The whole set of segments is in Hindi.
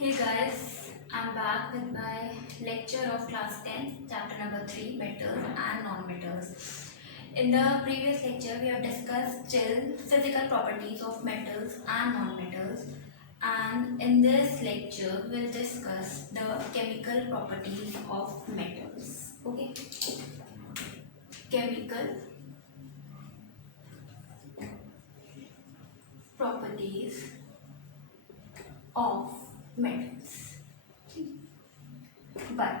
Hey guys, I'm back with my lecture of class 10, chapter number 3, metals and non-metals. In the previous lecture, we have discussed still physical properties of metals and non-metals. And in this lecture, we'll discuss the chemical properties of metals. Okay? Chemical properties of metals. But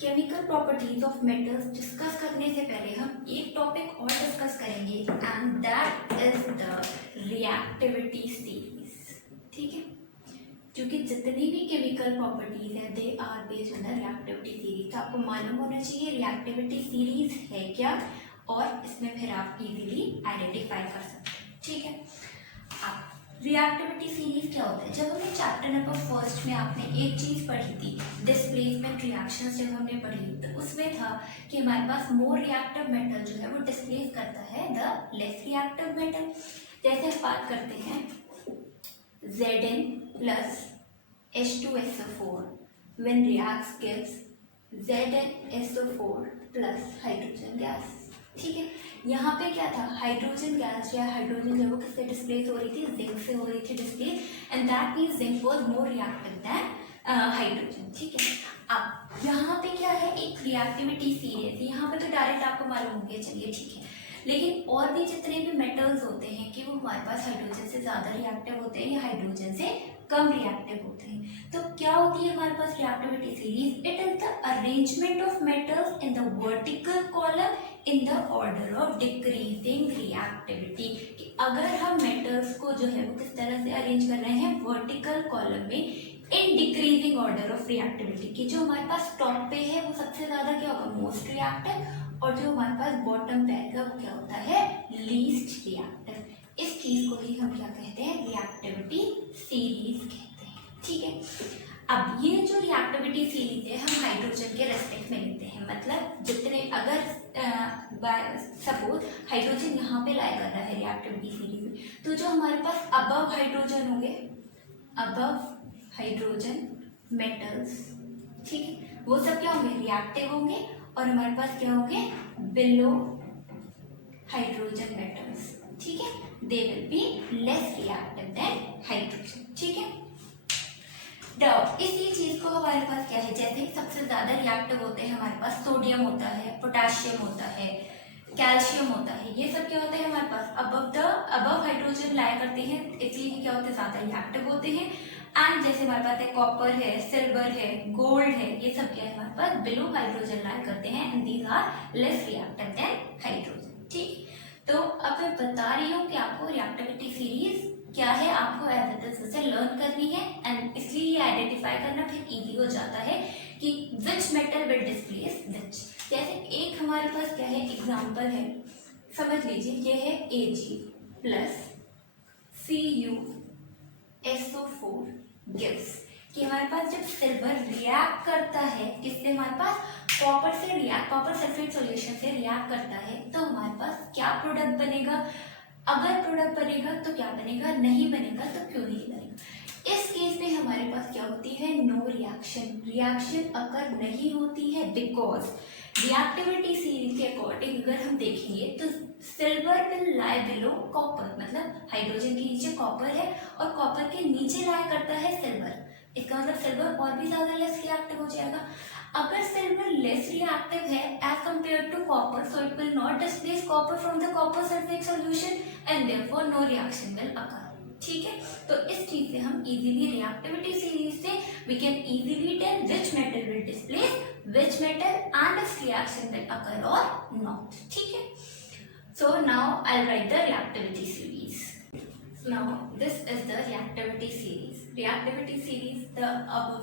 chemical properties of metals discuss करने से पहले हम एक टॉपिक और डिस्कस करेंगे and that is the reactivity series. ठीक है, क्योंकि जितनी भी केमिकल प्रॉपर्टीज है they are based on the reactivity series. तो आपको मालूम होना चाहिए रिएक्टिविटी सीरीज है क्या, और इसमें फिर आप इजीली आइडेंटिफाई कर सकते हैं. ठीक है, आप रिएक्टिविटी सीरीज क्या होता है? जब हमने चैप्टर नंबर फर्स्ट में आपने एक चीज पढ़ी थी, डिस्प्लेसमेंट रिएक्शंस, जब हमने पढ़ी तो उसमें था कि हमारे पास मोर रिएक्टिव मेटल जो है वो डिस्प्लेस करता है द लेस रिएक्टिव मेटल. जैसे हम बात करते हैं Zn plus H2SO4 when reacts gives ZnSO4 plus hydrogen gas. ठीक है, यहाँ पे क्या था, हाइड्रोजन गैस या हाइड्रोजन जब वो किससे डिस्प्लेस हो रही थी, जिंक से हो रही थी displace, and that means zinc was more reactive than hydrogen. ठीक है, अब यहाँ पे क्या है, एक रिएक्टिविटी सीरीज. यहाँ पे तो डायरेक्ट आपको मालूम हो गया, चलिए ठीक है. लेकिन और भी जितने भी मेटल्स होते हैं कि वो हमारे पास हाइड्रोजन से ज़्यादा रिएक्टिव होते हैं या हाइड्रोजन से कम रिएक्टिव होते हैं, तो क्या होती है हमारे पास reactivity series? It is the arrangement of metals in the vertical column in the order of decreasing reactivity. कि अगर हम मेटल्स को जो है वो किस तरह से अरेंज कर रहे हैं, वर्टिकल कॉलम में in decreasing order of reactivity. कि जो हमारे पास टॉप पे है वो सबसे ज़्यादा क्या होगा, मोस्ट रिएक्टिव, और जो हमारे पास बॉटम पे आएगा वो क्या होता है, लीस्ट रिएक्टिव. इस चीज को ही हम क्या कहते हैं, रिएक्टिविटी सीरीज कहते हैं. ठीक है, अब ये जो रिएक्टिविटी सीरीज है हम हाइड्रोजन के रेस्पेक्ट में लेते हैं. मतलब जितने अगर सपोज हाइड्रोजन यहाँ पे लाई कर रहा है रिएक्टिविटी सीरीज में, तो जो हमारे पास अबव हाइड्रोजन होंगे, अबव हाइड्रोजन मेटल्स, ठीक है, वो सब क्या होंगे, रिएक्टिव होंगे. और हमारे पास क्या होंगे, बिलो हाइड्रोजन मेटल्स. ठीक है, दे will be less reactive than hydrogen. ठीक है, इसी चीज को हमारे पास क्या है, जैसे सबसे ज्यादा रिएक्टिव होते हैं हमारे पास सोडियम होता है, पोटेशियम होता है, कैल्शियम होता है. ये सब क्या होता है हमारे पास अबव हाइड्रोजन लाया करते हैं, इसलिए क्या होते हैं, ज्यादा रिएक्टिव होते हैं. एंड जैसे हमारे पास है कॉपर है, सिल्वर है, गोल्ड है, ये सब क्या है हमारे पास बिलो हाइड्रोजन लाया करते हैं, and these are less reactive than hydrogen. ठीक, तो अब मैं बता रही हूँ कि आपको रिएक्टिविटी सीरीज क्या है, आपको एज इट इज से लर्न करनी है, एंड इसलिए ये आइडेंटिफाई करना फिर इजी हो जाता है कि विच मेटल विल डिस्प्लेस विच. जैसे एक हमारे पास क्या है, एग्जाम्पल है, समझ लीजिए ये है Ag प्लस CuSO4 गिव्स. कि हमारे पास जब सिल्वर रिएक्ट करता है किससे, हमारे पास कॉपर से रिएक्ट, कॉपर सल्फेट सॉल्यूशन से रिएक्ट करता है, तो हमारे पास क्या प्रोडक्ट बनेगा. अगर प्रोडक्ट बनेगा तो क्या बनेगा, नहीं बनेगा तो क्यों नहीं बनेगा. इस केस में हमारे पास क्या होती है, नो रिएक्शन. रिएक्शन अगर नहीं होती है बिकॉज रिएक्टिविटी सीरीज के अकॉर्डिंग अगर हम देखेंगे तो silver will lie below copper. मतलब हाइड्रोजन के नीचे कॉपर है और कॉपर के नीचे लाई करता है सिल्वर. इसका मतलब सिल्वर और भी ज्यादा लेस रिएक्टिव हो जाएगा. अगर सिल्वर लेस रिएक्टिव है as compare to copper, so it will not displace copper from the copper sulphate solution and therefore no reaction will occur. ठीक है, तो इस चीज से हम इजीली रिएक्टिविटी सीरीज से we can easily tell which metal will displace which metal and its reaction will occur और नॉट. ठीक है, so now I will write the reactivity series. Now this is the reactivity series. Reactivity series, the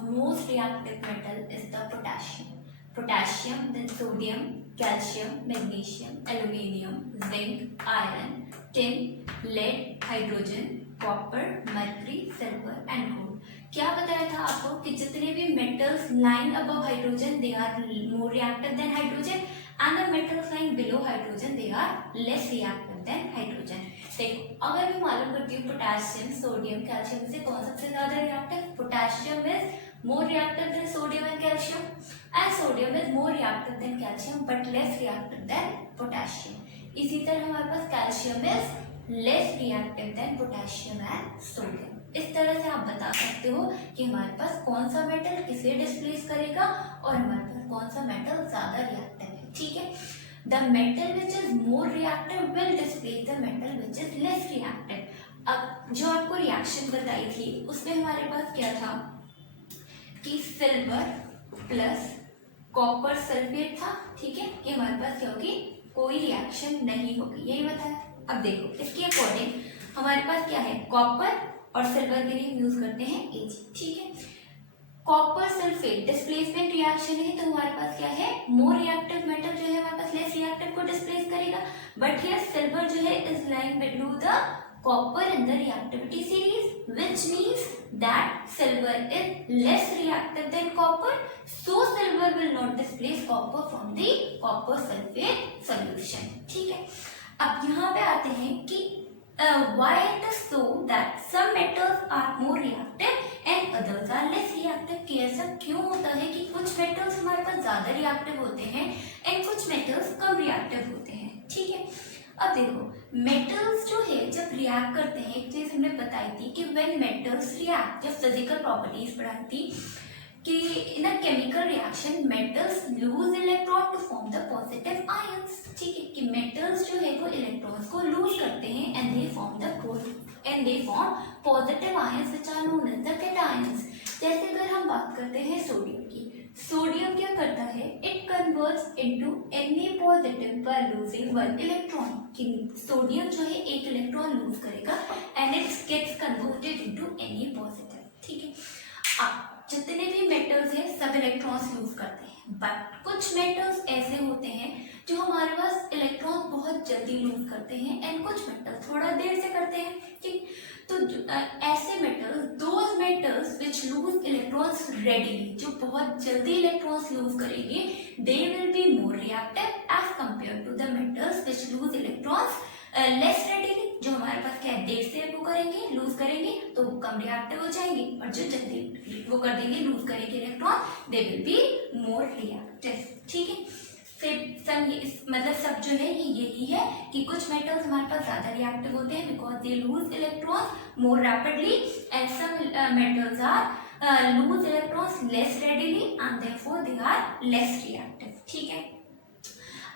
most reactive metal is the potassium. Potassium, then sodium, calcium, magnesium, aluminium, zinc, iron, tin, lead, hydrogen, copper, mercury, silver and gold. क्या बताया था आपको कि जितने भी metals lying above hydrogen they are more reactive than hydrogen, and the metals lying below hydrogen they are less reactive than hydrogen. देखो अगर मैं मालूम करती हूँ पोटेशियम, सोडियम, कैल्शियम से कौन सबसे ज्यादा reactive, potassium is more reactive than sodium and calcium, and sodium is more reactive than calcium but less reactive than potassium. इसी तरह हमारे पास calcium is less reactive than potassium and sodium. इस तरह से आप बता सकते हो कि हमारे पास कौन सा मेटल किसे डिस्प्लेस करेगा और हमारे पास कौन सा मेटल ज्यादा रिएक्टिव है. ठीक है. The metal which is more reactive will displace the metal which is less reactive. अब जो आपको रिएक्शन बताई थी उसमें हमारे पास क्या था कि सिल्वर प्लस कॉपर सल्फेट था. ठीक है. कि हमारे पास क्या होगी, कोई रिएक्शन नहीं होगी, यही बताया. अब देखो इसके अकॉर्डिंग हमारे पास क्या है, कॉपर और सिल्वर के लिए यूज करते हैं Ag. ठीक है. कॉपर सल्फेट डिस्प्लेसमेंट रिएक्शन है तो हमारे पास क्या है, मोर रिएक्टिव मेटल जो है हमारे पास लेस रिएक्टिव को डिस्प्लेस करेगा. बट हियर सिल्वर जो है is lying below the copper in the reactivity series, which means that silver is less reactive than copper, so silver will not displace copper from the copper sulphate solution. ठीक है. अब यहाँ पे आते हैं कि why it is so that some metals are more reactive and others are less reactive. कि ऐसा क्यों होता है कि कुछ metals हमारे पास ज्यादा reactive होते हैं and कुछ metals कम reactive होते हैं. ठीक है. अब देखो metals जो है जब react करते हैं, एक चीज हमने बताई थी कि when metals react, जब physical properties पढ़ाई थी कि in a chemical reaction metals lose electron to form the positive ions. ठीक है. कि metals जो है वो electrons को lose करते हैं and they form positive ions which are known as the cations. जैसे अगर हम बात करते हैं सोडियम की, सोडियम क्या करता है, it converts into Na positive by losing one electron. कि सोडियम जो है एक इलेक्ट्रॉन लूज करेगा and it gets converted into Na positive. ठीक है. अब जितने भी मेटल्स हैं सब इलेक्ट्रॉन्स लूज करते हैं, बट कुछ मेटल्स ऐसे होते हैं जो हमारे पास इलेक्ट्रॉन्स बहुत जल्दी लूज करते हैं एंड कुछ मेटल्स थोड़ा देर से करते हैं. ठीक. तो ऐसे metals, those metals which lose electrons readily, जो बहुत जल्दी इलेक्ट्रॉन्स लूज करेंगे, they will be more reactive as compare to the metals which lose electrons less readily. जो हमारे पास क्या है, देर से वो करेंगे, लूज करेंगे तो कम रिएक्टिव हो जाएंगे, और जो जल्दी वो कर देंगे, लूज करेंगे electron, they will be more reactive. ठीक है. मतलब सब जो है ये यही है कि कुछ मेटल्स हमारे पास ज्यादा रिएक्टिव होते हैं because they lose electrons more rapidly and some metals are lose electrons less readily and therefore they are less reactive. ठीक है.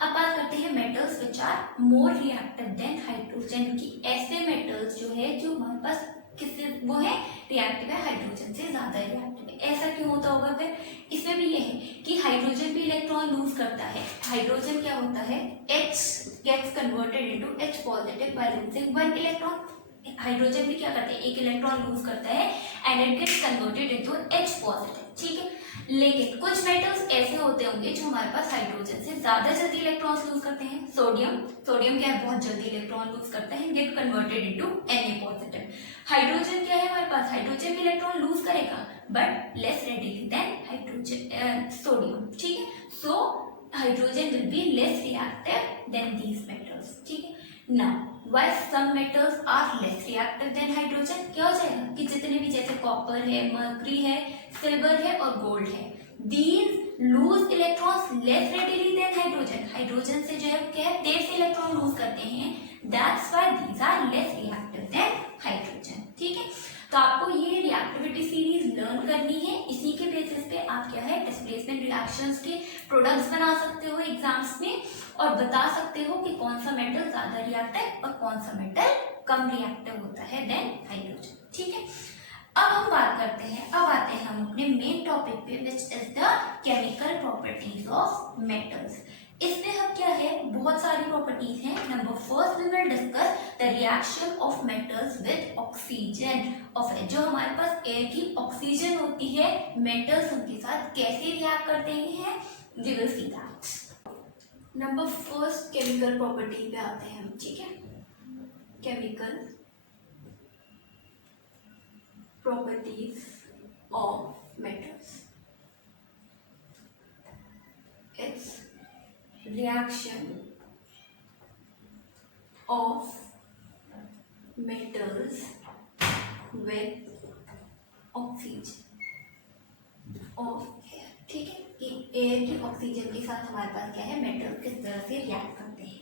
अब बात करते हैं metals which are more reactive than hydrogen की. ऐसे मेटल्स जो है जो हमारे पास किससे वो है, रिएक्टिव है, हाइड्रोजन से ज्यादा रिएक्टिव है. ऐसा क्यों होता होगा फिर, इसमें भी ये है कि हाइड्रोजन भी इलेक्ट्रॉन लूज करता है. हाइड्रोजन क्या होता है, H gets converted into H positive by losing one electron. Hydrogen भी क्या करता है, एक इलेक्ट्रॉन लूज करता है and it gets converted into H positive. ठीक है. लेकिन कुछ मेटल्स ऐसे होते होंगे जो हमारे पास हाइड्रोजन से ज्यादा जल्दी इलेक्ट्रॉन्स लूज करते हैं. सोडियम क्या है, बहुत जल्दी इलेक्ट्रॉन लूज करता है, get converted into Na positive. Hydrogen क्या है हमारे पास, हाइड्रोजन भी इलेक्ट्रॉन लूज करेगा but less readily than hydrogen sodium. ठीक है. So hydrogen will be less reactive than these metals. ठीक है. Now why some metals are less reactive than hydrogen, क्या हो जाएगा कि जितने भी जैसे कॉपर है, मर्क्यूरी है, सिल्वर है और गोल्ड है, these lose electrons less readily than hydrogen. Hydrogen से जो है क्या है, देर से इलेक्ट्रॉन लूज करते हैं, that's why these are less reactive than hydrogen. ठीक है. तो आपको ये रिएक्टिविटी सीरीज लर्न करनी है. इसी के बेसिस पे आप क्या है, डिस्प्लेसमेंट रिएक्शंस के प्रोडक्ट्स बना सकते हो एग्जाम्स में और बता सकते हो कि कौन सा मेटल ज्यादा रिएक्टिव और कौन सा मेटल कम रिएक्टिव होता है देन हाइड्रोजन. ठीक है. अब हम बात करते हैं, अब आते हैं हम अपने मेन टॉपिक पे which is the chemical properties of metals. इसमें हम क्या है, बहुत सारी प्रॉपर्टीज हैं. Number first we will discuss the reaction of metals with oxygen of air. जो हमारे पास एयर की ऑक्सीजन होती है, मेटल्स उनके साथ कैसे रिएक्ट करते हैं, we will see that. Number first chemical property पे आते हैं हम. ठीक है. Chemical properties of metals. It's reaction of metals with oxygen. Of air. ठीक है, कि एयर की ऑक्सीजन के साथ हमारे पास क्या है, मेटल किस तरह से रिएक्ट करते हैं।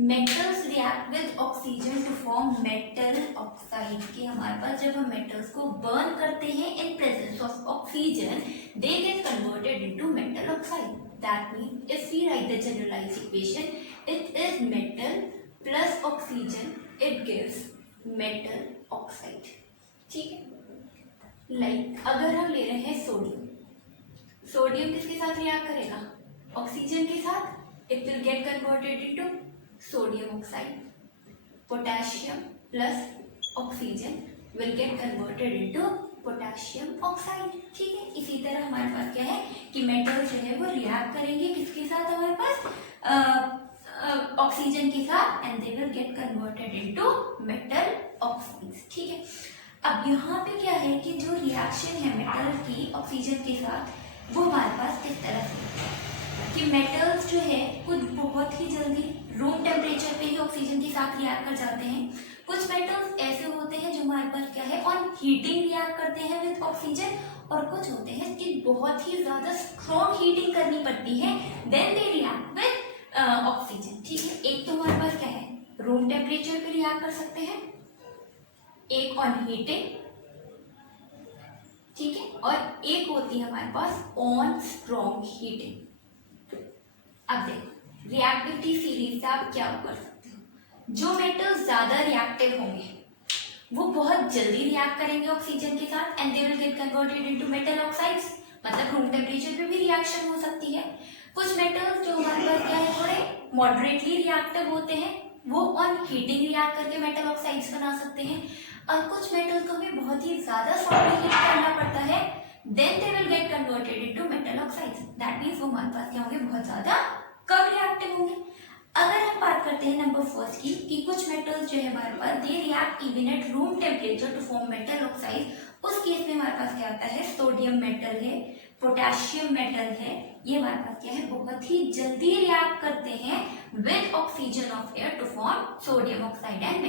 Metals react with oxygen to form metal oxide. कि हमारे पास जब हम मेटल्स को बर्न करते हैं in presence of oxygen, they get converted into metal oxide. That mean if we write the generalised equation, it is metal plus oxygen, it gives metal oxide. ठीक है, लाइक अगर हम ले रहे हैं सोडियम, सोडियम किसके साथ रिएक्ट करेगा, ऑक्सीजन के साथ, it will get converted into sodium oxide. Potassium plus oxygen will get converted into potassium oxide. ठीक है, इसी तरह हमारे पास क्या है कि मेटल जो है वो रिएक्ट करेंगे किसके साथ, हमारे पास ऑक्सीजन के साथ, and they will get converted into metal oxides. ठीक है, अब यहाँ पे क्या है कि जो रिएक्शन है मेटल की ऑक्सीजन के साथ, वो हमारे पास किस तरह से कि मेटल्स जो है कुछ बहुत ही जल्दी रूम टेम्परेचर पे ही ऑक्सीजन के साथ रिएक्ट कर जाते हैं। कुछ मेटल्स ऐसे होते हैं जो हमारे पास क्या है ऑन हीटिंग रिएक्ट करते हैं विद ऑक्सीजन, और कुछ होते हैं कि बहुत ही ज्यादा स्ट्रॉन्ग हीटिंग करनी पड़ती है, then they react with oxygen. ठीक है, एक तो हमारे पास क्या है रूम टेम्परेचर पे रिएक्ट कर सकते हैं, एक ऑन हीटिंग, ठीक है, और एक होती है हमारे पास ऑन स्ट्रॉन्ग हीटिंग। अब देखो रिएक्टिविटी सीरीज से आप क्या कर सकते हो, जो मेटल्स ज्यादा रिएक्टिव होंगे वो बहुत जल्दी रिएक्ट करेंगे ऑक्सीजन के साथ, and they will get converted into metal oxides, मतलब रूम टेम्परेचर पे भी रिएक्शन हो सकती है। कुछ मेटल्स जो हमारे पास क्या है थोड़े मॉडरेटली रिएक्टिव होते हैं, वो ऑन हीटिंग रिएक्ट करके मेटल ऑक्साइड्स बना सकते हैं, और कुछ मेटल्स को हमें बहुत ही ज्यादा स्ट्रॉन्गली हीट करना पड़ता है, then they will get converted into metal oxides. That means वो हमारे पास क्या होंगे, बहुत ज्यादा कम रिएक्टिव होंगे। अगर हम बात करते हैं नंबर फर्स्ट की कि कुछ मेटल्स जो है हमारे पास they react even at room temperature to form metal oxide, उस केस में हमारे पास क्या आता है, सोडियम मेटल है, पोटेशियम मेटल है, ये हमारे पास क्या है बहुत ही जल्दी रिएक्ट करते हैं with oxygen of air to form sodium oxide and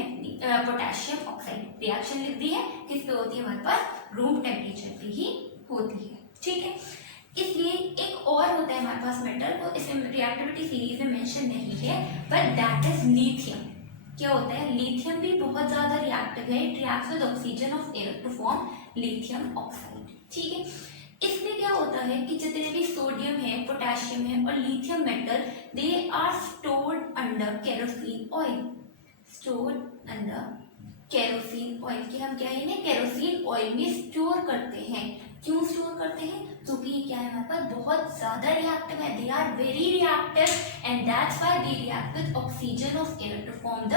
potassium oxide. Reaction लिख दी है किस पे होती है, हमारे पास रूम टेम्परेचर पे ही होती है। ठीक है, इसलिए एक और होता है हमारे पास मेटल, को इसमें रिएक्टिविटी सीरीज में मेंशन नहीं है, बट दैट इज लिथियम। क्या होता है, लिथियम भी बहुत ज्यादा रिएक्टिव है, it reacts with oxygen of air to form lithium oxide. ठीक है, इसमें क्या होता है कि जितने भी सोडियम है, पोटेशियम है और lithium metal, they are stored under kerosene oil, stored under kerosene oil, कि हम क्या है इन्हें केरोसिन ऑयल में स्टोर करते हैं। क्यों स्टोर करते हैं, क्योंकि ये क्या है हमारे पास बहुत ज्यादा रिएक्टिव है, they are very reactive and that's why they react with oxygen of air to form the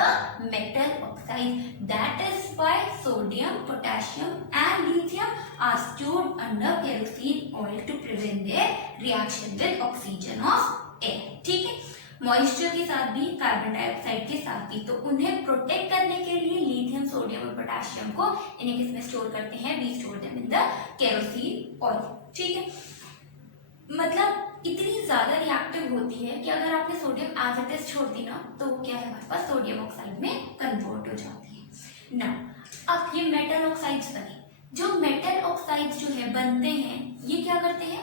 metal oxide. That is why sodium, potassium and lithium are stored under kerosene oil to prevent their reaction with oxygen of air. ठीक है, मॉइस्चर के साथ भी, कार्बन डाइऑक्साइड के साथ भी, तो उन्हें प्रोटेक्ट करने के लिए लिथियम, सोडियम और पोटेशियम को इन्हें किसमें स्टोर करते हैं, we store them in the kerosene oil. ठीक है, मतलब इतनी ज्यादा रिएक्टिव होती है कि अगर आपने सोडियम एज इट इज छोड़ दी ना, तो वो क्या है हमारे पास सोडियम ऑक्साइड में कन्वर्ट हो जाती है ना। अब ये मेटल ऑक्साइड्स बने, जो मेटल ऑक्साइड्स जो है बनते हैं, ये क्या करते हैं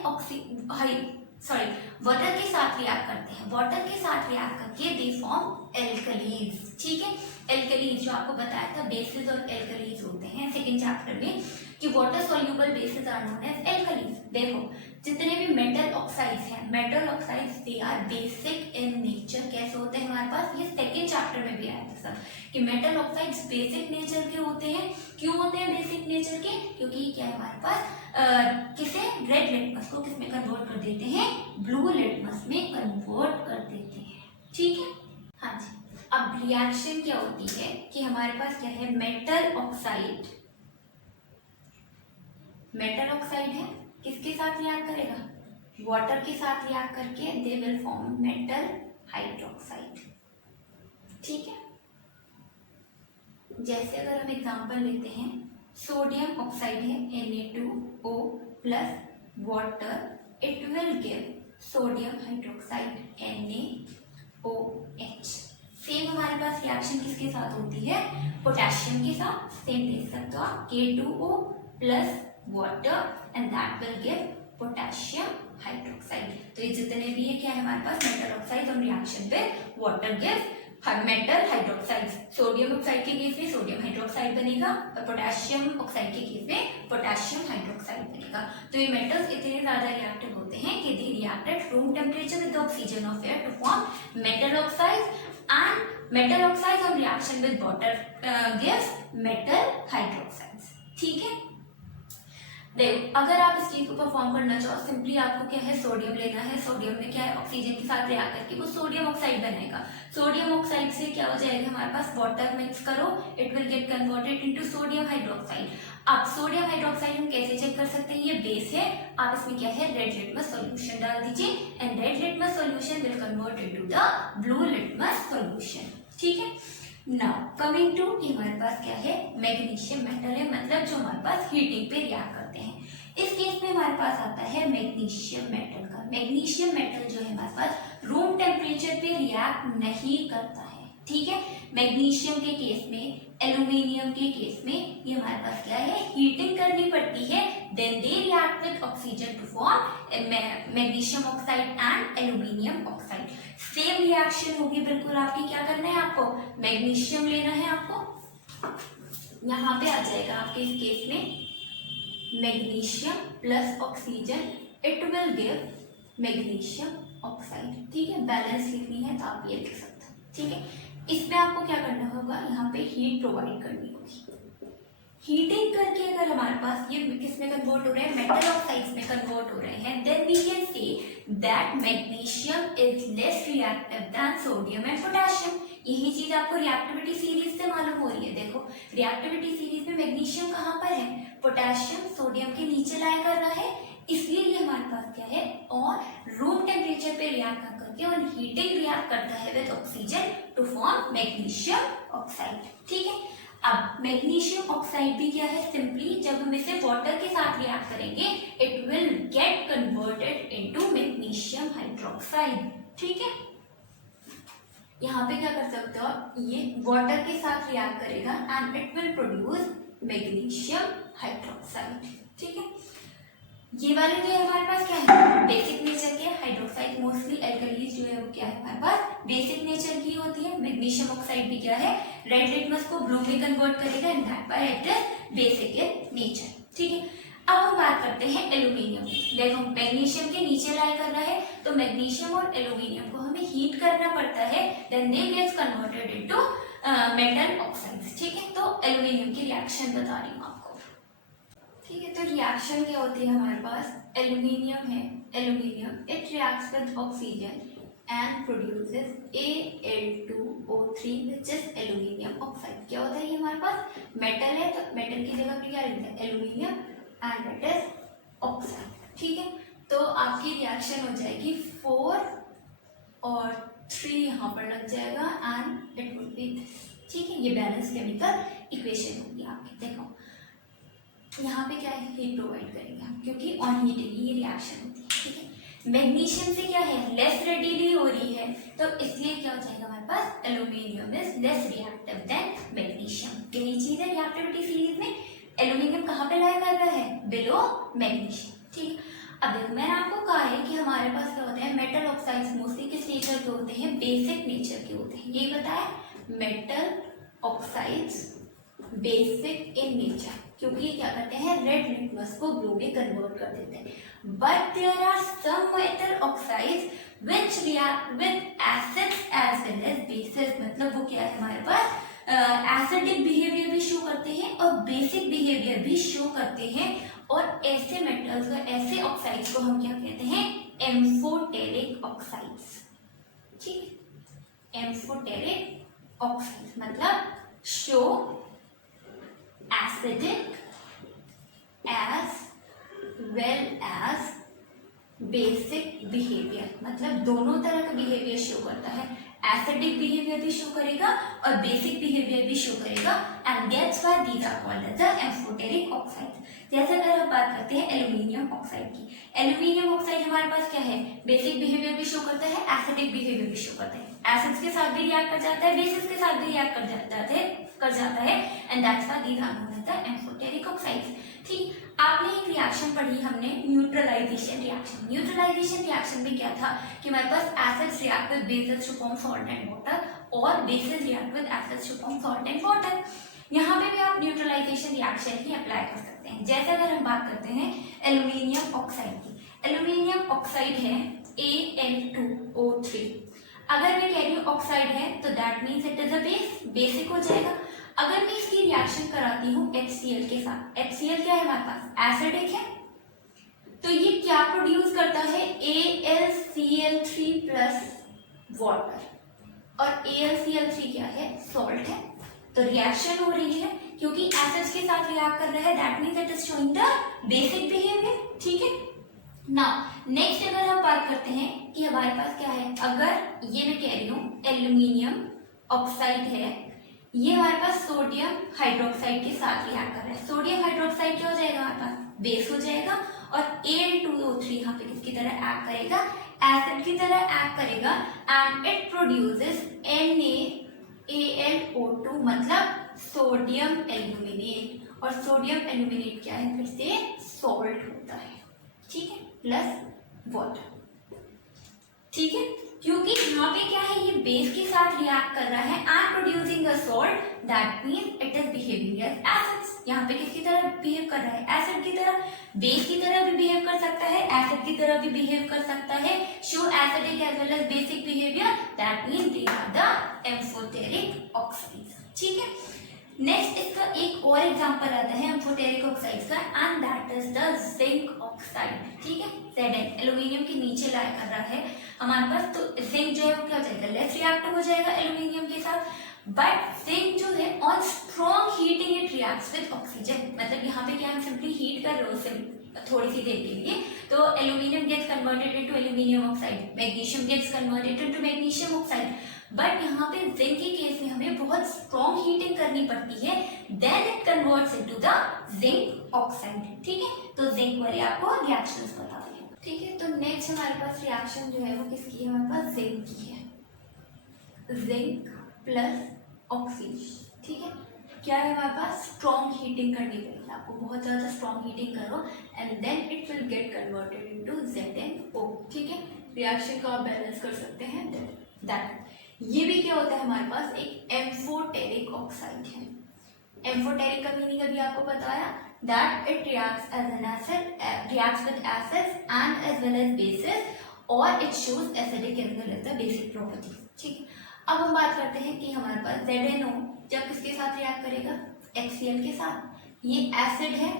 वाटर के साथ रिएक्ट करते हैं, वाटर के साथ रिएक्ट करके दे फॉर्म एल्कलीज। ठीक है, एल्कलीज जो आपको बताया था बेसिस और एल्कलीज होते हैं सेकंड चैप्टर में, कि water soluble bases are known as alkalis. देखो जितने भी मेटल ऑक्साइड्स हैं, metal oxides they are basic in nature. कैसे होते हैं हमारे पास, ये सेकंड चैप्टर में भी आया था सब, कि मेटल ऑक्साइड्स बेसिक नेचर के होते हैं। क्यों होते हैं बेसिक नेचर के, क्योंकि क्या है हमारे पास किसे, रेड लिटमस को किसमें कन्वर्ट कर देते हैं, ब्लू लिटमस में कन्वर्ट कर देते हैं। ठीक है, हाँ जी। अब रिएक्शन क्या होती है कि हमारे पास क्या है, मेटल ऑक्साइड है, किसके साथ रिएक्ट करेगा, वाटर के साथ रिएक्ट करके दे विल फॉर्म मेटल हाइड्रोक्साइड। ठीक है, जैसे अगर हम एग्जांपल लेते हैं, सोडियम ऑक्साइड है Na2O plus water, it will give sodium hydroxide NaOH। Same हमारे पास रिएक्शन किसके साथ होती है, पोटेशियम के साथ। सेम देख सकते हो आप, K2O plus water and that will give potassium hydroxide. तो ये जितने भी है क्या है हमारे पास metal oxide on reaction with water gives metal hydroxide. Sodium oxide के केस में सोडियम हाइड्रोक्साइड बनेगा और पोटेशियम ऑक्साइड के केस में पोटेशियम हाइड्रोक्साइड बनेगा। तो ये मेटल्स इतने ज्यादा रिएक्टिव होते हैं कि they react at room temperature with oxygen of air to form metal oxide and metal oxide on reaction with water gives metal hydroxide. ठीक है, देखो अगर आप इस चीज को परफॉर्म करना चाहो सिंपली आपको क्या है सोडियम लेना है। सोडियम में क्या है ऑक्सीजन के साथ रिएक्ट करके वो सोडियम ऑक्साइड बनेगा। सोडियम ऑक्साइड से क्या हो जाएगा हमारे पास वाटर मिक्स करो, it will get converted into sodium hydroxide. अब सोडियम हाइड्रोक्साइड हम कैसे चेक कर सकते हैं, ये बेस है, आप इसमें क्या है रेड लिटमस सॉल्यूशन डाल दीजिए and red litmus solution will convert into the blue litmus solution. ठीक है, नाउ कमिंग टू कि हमारे पास क्या है मैग्नीशियम मेटल है, मतलब जो हमारे पास हीटिंग पे रिएक्ट करते हैं। इस केस में हमारे पास आता है मैग्नीशियम मेटल का। मैग्नीशियम मेटल जो है हमारे पास रूम टेम्परेचर पे रिएक्ट नहीं करता है। ठीक है, मैग्नीशियम के केस में, एल्यूमिनियम के केस में ये हमारे पास क्या है हीटिंग करनी पड़ती है, then they react with oxygen to form magnesium oxide and aluminium oxide. Same reaction होगी बिल्कुल आपकी। क्या करना है आपको, मैग्नीशियम लेना है, आपको यहाँ पे आ जाएगा आपके इस केस में magnesium plus oxygen, it will give magnesium oxide. ठीक है, बैलेंस लिखनी है तो आप ये लिख सकते हैं। ठीक है, इसमें आपको क्या करना होगा, यहाँ पे हीट प्रोवाइड करनी होगी। हीटिंग करके अगर हमारे पास ये किसमें कन्वर्ट हो रहे हैं, मेटल ऑक्साइड्स में कन्वर्ट हो रहे हैं, then we can say that magnesium is less reactive than sodium and potassium. यही चीज आपको रिएक्टिविटी सीरीज से मालूम हो रही है। देखो रिएक्टिविटी सीरीज में मैग्नीशियम कहाँ पर है, पोटेशियम सोडियम के नीचे लाया कर रहा है, इसलिए ये हमारे पास क्या है और रूम टेम्परेचर पे रिएक्ट करके और हीटिंग रिएक्ट करता है with oxygen to form magnesium oxide. ठीक है, अब मैग्नीशियम ऑक्साइड भी क्या है, सिंपली जब हम इसे वाटर के साथ रिएक्ट करेंगे it will get converted into magnesium hydroxide. ठीक है, यहाँ पे क्या कर सकते हो, ये वाटर के साथ रिएक्ट करेगा and it will produce magnesium hydroxide. ठीक है, ये वाले जो है हमारे पास क्या है बेसिक नेचर के हाइड्रोक्साइड, मोस्टली एल्कलीज जो है वो क्या है हमारे पास बेसिक नेचर की होती है। मैग्नीशियम ऑक्साइड भी क्या है रेड लिटमस को ब्लू में कन्वर्ट करेगा and that bye it is basic in nature. ठीक है, अब हम बात करते हैं एल्यूमिनियम। देखो मैग्नीशियम के नीचे लाई कर रहा है तो मैग्नीशियम और एल्यूमिनियम को हमें हीट करना पड़ता है, then they gets converted into metal oxides. ठीक है, तो एल्यूमिनियम की रिएक्शन बता रही हूँ आपको। ठीक है, तो रिएक्शन क्या होती है हमारे पास, एल्यूमिनियम है, aluminium it reacts with oxygen and produces Al2O3 which is aluminium oxide. क्या होता है ये हमारे पास मेटल है तो मेटल की जगह पे क्या लिखते हैं aluminium and it is oxide. ठीक है, तो आपकी रिएक्शन हो जाएगी 4 और 3 यहाँ पर लग जाएगा and it would be this. ठीक है, ये बैलेंस केमिकल इक्वेशन होगी आपकी। देखो यहाँ पे क्या है हीट प्रोवाइड करेंगे हम, क्योंकि ऑन हीटिंग ये रिएक्शन होती है। ठीक है, मैग्नीशियम से क्या है लेस रेडिली हो रही है तो इसलिए क्या हो जाएगा हमारे पास aluminium is less reactive than magnesium. यही चीज है रिएक्टिविटी सीरीज में, एल्यूमिनियम कहाँ पे लाया कर रहा है बिलो मैग्नीशियम। ठीक, अब देखो मैंने आपको कहा है कि हमारे पास क्या होते हैं मेटल ऑक्साइड्स मोस्टली किस नेचर के होते हैं, बेसिक नेचर के होते हैं। यही बताया metal oxides basic in nature, क्योंकि क्या करते हैं रेड लिटमस को ब्लू में कन्वर्ट कर देते हैं। But there are some metal oxides which react with acids as well as bases, मतलब वो क्या है हमारे पास एसिडिक बिहेवियर भी शो करते हैं और बेसिक बिहेवियर भी शो करते हैं। और ऐसे मेटल्स और ऐसे ऑक्साइड्स को हम क्या कहते हैं एम्फोटेरिक ऑक्साइड्स। ठीक, एम्फोटेरिक ऑक्साइड्स मतलब show acidic as well as basic behavior, मतलब दोनों तरह का बिहेवियर शो करता है, एसिडिक बिहेवियर भी शो करेगा और बेसिक बिहेवियर भी शो करेगा and that's why these are called as amphoteric oxides. जैसे अगर हम बात करते हैं एल्यूमिनियम ऑक्साइड की, एल्यूमिनियम ऑक्साइड हमारे पास क्या है बेसिक बिहेवियर भी शो करता है, एसिडिक बिहेवियर भी शो करता है, एसिड्स के साथ भी रिएक्ट कर जाता है, बेसिस के साथ भी रिएक्ट कर जाता है, कर जाता है and that's why these are known as the amphoteric oxides. ठीक, आपने एक रिएक्शन पढ़ी हमने न्यूट्रलाइजेशन रिएक्शन। न्यूट्रलाइजेशन रिएक्शन में क्या था कि हमारे पास acids react with bases to form salt and water और bases react with acids to form salt and water. यहाँ पे भी आप न्यूट्रलाइजेशन रिएक्शन ही अप्लाई कर सकते हैं। जैसे अगर हम बात करते हैं एल्यूमिनियम ऑक्साइड की, एल्यूमिनियम ऑक्साइड है Al2O3। अगर मैं कह रही हूँ ऑक्साइड है तो that means it is a base, basic हो जाएगा। अगर मैं इसकी रिएक्शन कराती हूँ HCl के साथ, HCl क्या है हमारे पास एसिडिक है, तो ये क्या प्रोड्यूस करता है AlCl3 प्लस वाटर और AlCl3 क्या है सॉल्ट है। तो रिएक्शन हो रही है क्योंकि एसिड्स के साथ रिएक्ट कर रहा है, that means it is showing the basic behaviour. ठीक है, नाउ नेक्स्ट अगर हम बात करते हैं कि हमारे पास क्या है, अगर ये मैं कह रही हूँ एल्यूमिनियम ऑक्साइड है, ये हमारे पास सोडियम हाइड्रोक्साइड के साथ रिएक्ट कर रहा है। सोडियम हाइड्रोक्साइड क्या हो जाएगा हमारे पास बेस हो जाएगा और Al2O3 यहाँ पे किसकी तरह एक्ट करेगा, एसिड की तरह एक्ट करेगा एंड इट प्रोड्यूसेस NaAlO2 मतलब सोडियम एल्यूमिनेट। और सोडियम एल्यूमिनेट क्या है, फिर से सॉल्ट होता है। ठीक है, प्लस वाटर। ठीक है, क्योंकि यहाँ पे क्या है, ये बेस के साथ रिएक्ट कर रहा है and producing a salt, that means it is behaving as acids. यहाँ पे किसकी तरह बिहेव कर रहा है, एसिड की तरह। बेस की तरह भी बिहेव कर सकता है, एसिड की तरह भी बिहेव कर सकता है। Show acidic as well as basic behaviour, that means they are the amphoteric oxides. ठीक है, नेक्स्ट इसका एक और एग्जांपल आता है एम्फोटेरिक ऑक्साइड्स का and that is the zinc oxide. ठीक है, Zn एल्यूमिनियम के नीचे लाई कर रहा है हमारे पास, तो जिंक जो है वो क्या हो जाएगा, लेस रिएक्टिव हो जाएगा एल्यूमिनियम के साथ। बट जिंक जो है on strong heating it reacts with oxygen. मतलब यहाँ पे क्या हम सिंपली हीट कर रहे हो थोड़ी सी देर के लिए, तो aluminium gets converted into aluminium oxide, magnesium gets converted into magnesium oxide. But यहाँ पे जिंक के केस में हमें बहुत स्ट्रॉन्ग हीटिंग करनी पड़ती है, then it converts into the zinc oxide. ठीक है, तो जिंक वाली आपको रिएक्शंस बता दी। ठीक है, तो नेक्स्ट हमारे पास रिएक्शन जो है वो किसकी है, हमारे पास जिंक की है, जिंक प्लस ऑक्सीजन। ठीक है, क्या है हमारे पास, स्ट्रॉन्ग हीटिंग करनी पड़ेगी आपको, बहुत ज़्यादा स्ट्रॉन्ग हीटिंग करो and then it will get converted into ZnO। ठीक है, रिएक्शन को आप बैलेंस कर सकते हैं दैट। ये भी क्या होता है हमारे पास, एक एम्फोटेरिक ऑक्साइड है। एम्फोटेरिक का मीनिंग अभी आपको बताया, that it reacts as an acid, reacts with acids and as well as bases और it shows acidic as well as the basic property. ठीक, अब हम बात करते हैं कि हमारे पास ZnO जब किसके साथ रिएक्ट करेगा, HCl के साथ। ये एसिड है,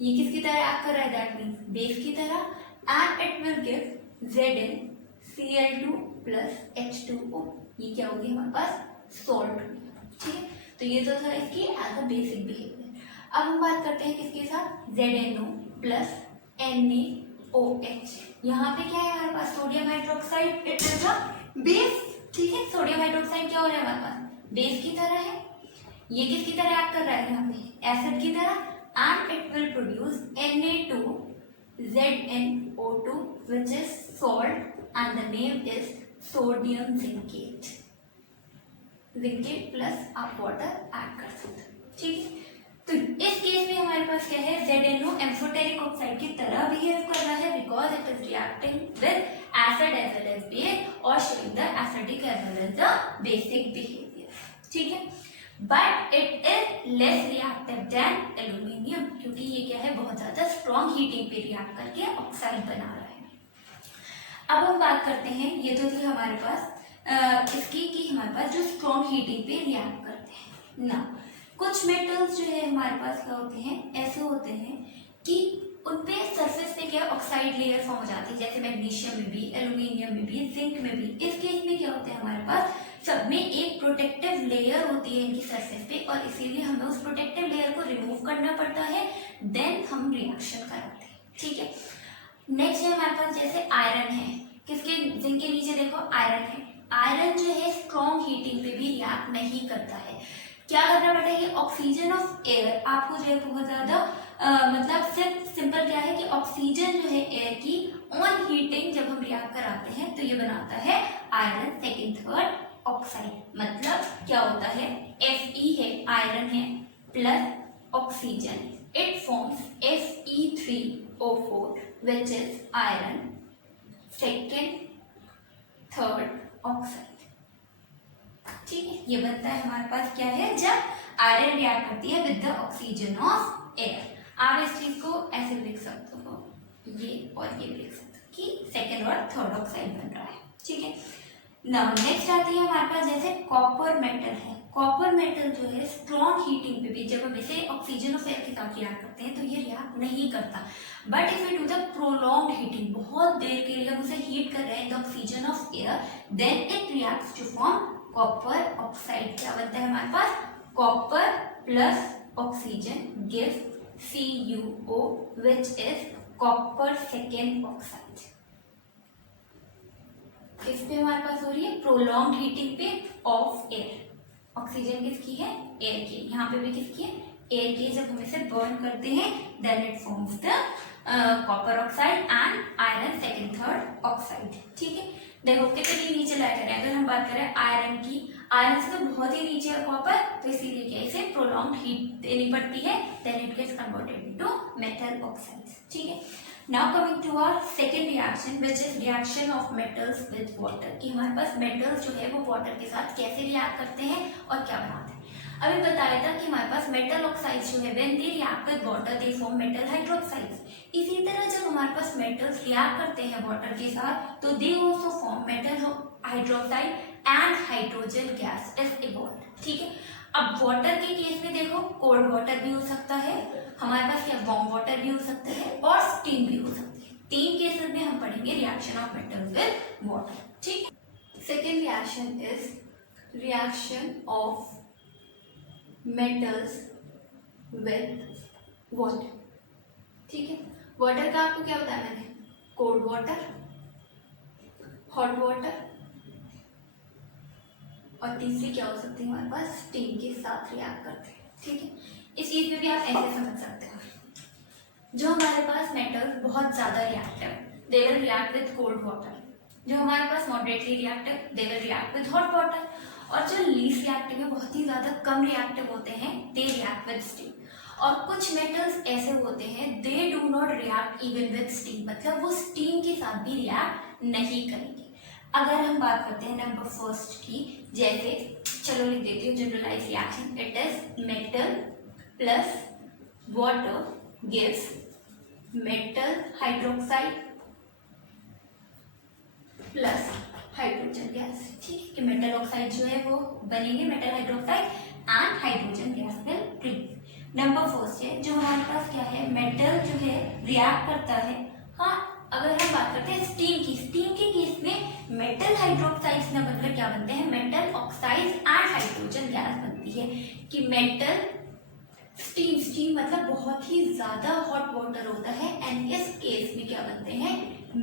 ये किसकी तरह एक्ट कर रहा है, दैट मीन्स बेस की तरह, and it will give ZnCl2 plus H2O। ये क्या होगी हमारे पास, सॉल्ट। ठीक है, तो ये तो था इसकी एज अ बेसिक बिहेवियर। अब हम बात करते हैं किसके साथ, ZnO प्लस NaOH। यहाँ पे क्या है हमारे पास, sodium hydroxide, it is a base. ठीक है, सोडियम हाइड्रोक्साइड क्या हो रहा है हमारे पास, बेस की तरह है। ये किसकी तरह एक्ट कर रहा है यहाँ पे, एसिड की तरह, and it will produce Na2ZnO2 which is salt and the name is sodium zincate। Zincate plus आप वाटर ऐड कर सकते हैं। ठीक है, तो इस केस में हमारे पास क्या है, ZnO एम्फोटेरिक ऑक्साइड की तरह बिहेव कर रहा है because it is reacting with acid as well as base और showing the acidic as well as the basic behaviour. ठीक है, but it is less reactive than aluminium, क्योंकि ये क्या है, बहुत ज्यादा स्ट्रॉन्ग हीटिंग पे रिएक्ट करके ऑक्साइड बना रहा है। अब हम बात करते हैं, ये तो थी हमारे पास इसकी कि हमारे पास जो स्ट्रॉन्ग हीटिंग पे रिएक्ट करते हैं ना। कुछ मेटल्स जो है हमारे पास क्या होते हैं, ऐसे होते हैं कि उनपे सरफेस पे क्या ऑक्साइड लेयर फॉर्म हो जाती है, जैसे मैग्नीशियम में भी, एल्यूमिनियम में भी, जिंक में भी। इस केस में क्या होता है, हमारे पास सब में एक प्रोटेक्टिव लेयर होती है इनकी सरफेस पे, और इसीलिए हमें उस प्रोटेक्टिव लेयर को रिमूव करना पड़ता है, देन हम रिएक्शन कराते हैं। ठीक है, नेक्स्ट है हमारे पास जैसे आयरन है, किसके, जिंक के नीचे देखो आयरन है। आयरन जो है स्ट्रॉन्ग हीटिंग पे भी रिएक्ट नहीं करता है। क्या करना पड़ता है, ये ऑक्सीजन ऑफ एयर आपको जो है बहुत ज्यादा मतलब सिर्फ सिंपल क्या है कि ऑक्सीजन जो है एयर की ऑन हीटिंग जब हम रिएक्ट कराते हैं तो ये बनाता है आयरन सेकंड थर्ड ऑक्साइड। मतलब क्या होता है, Fe है, आयरन है, plus oxygen, it forms Fe3O4 which is iron second third oxide. ठीक है, ये बनता है हमारे पास क्या है, जब आयरन रिएक्ट करती है with the oxygen of air. आप इस चीज को ऐसे लिख सकते हो, ये और ये लिख सकते हो कि सेकेंड और थर्ड ऑक्साइड बन रहा है। ठीक है, नाउ नेक्स्ट आती है हमारे पास जैसे कॉपर मेटल है। कॉपर मेटल जो है स्ट्रॉन्ग हीटिंग पे भी, जब हम इसे ऑक्सीजन ऑफ एयर के साथ रिएक्ट करते हैं तो ये रिएक्ट नहीं करता, but if we do the prolonged heating, बहुत देर के लिए हम उसे हीट कर रहे हैं the oxygen of air, then it reacts to form copper oxide. क्या बनता है हमारे पास, copper plus oxygen gives CuO which is copper second oxide. किस पे हमारे पास हो रही है, प्रोलॉन्ग्ड हीटिंग पे ऑफ एयर। ऑक्सीजन किसकी है, एयर की, यहाँ पे भी किसकी है, एयर की। जब हम इसे बर्न करते हैं then it forms the copper oxide and iron second third oxide. ठीक है, देखो कितनी नीचे लाया करें, अगर हम बात करें आयरन की, आयरन से तो बहुत ही नीचे है कॉपर, तो इसीलिए क्या इसे प्रोलॉन्ग्ड हीट देनी पड़ती है, then it gets converted into metal oxides. ठीक है, now coming to our second reaction which is reaction of metals with water, कि हमारे पास मेटल्स जो है वो वाटर के साथ कैसे रिएक्ट करते हैं और क्या बनाते हैं। अभी बताया था कि हमारे पास मेटल ऑक्साइड्स जो है when they react with water they form metal hydroxides. इसी तरह जब हमारे पास मेटल्स रिएक्ट करते हैं वाटर के साथ तो they also form metal hydroxide and hydrogen gas is evolved. ठीक है, अब वाटर के केस में देखो कोल्ड वाटर भी हो सकता है, हमारे पास क्या वार्म वाटर भी हो सकता है और स्टीम भी हो सकती है। तीन केसेस में हम पढ़ेंगे reaction of metals with water. ठीक, second reaction is reaction of metals with water. ठीक है, वाटर का आपको क्या बताया मैंने, कोल्ड वाटर, हॉट वाटर, और तीसरी क्या हो सकती है हमारे पास, स्टीम के साथ रिएक्ट करते हैं। ठीक है, इस चीज में भी आप ऐसे समझ सकते हो, जो हमारे पास मेटल्स बहुत ज्यादा reactive they will react with cold water, जो हमारे पास moderately reactive they will react with hot water, और जो लीस्ट रिएक्टिव है, बहुत ही ज्यादा कम रिएक्टिव होते हैं, दे रिएक्ट विद स्टीम। और कुछ मेटल्स ऐसे होते हैं they do not react even with steam, मतलब वो स्टीम के साथ भी रिएक्ट नहीं करेंगे। अगर हम बात करते हैं नंबर फर्स्ट की, जैसे चलो लिख देती हूँ generalise reaction, it is metal plus water gives metal hydroxide plus hydrogen gas. ठीक है, कि मेटल ऑक्साइड जो है वो बनेंगे, metal hydroxide and hydrogen gas will release. Number first है जो हमारे पास क्या है, मेटल जो है रिएक्ट करता है। हाँ, अगर हम बात करते हैं स्टीम की, स्टीम के केस में मेटल हाइड्रोक्साइड्स न बनकर क्या बनते हैं, metal oxides and hydrogen gas बनती है। कि मेटल स्टीम, स्टीम मतलब बहुत ही ज्यादा हॉट वाटर होता है, एंड इस केस में क्या बनते हैं,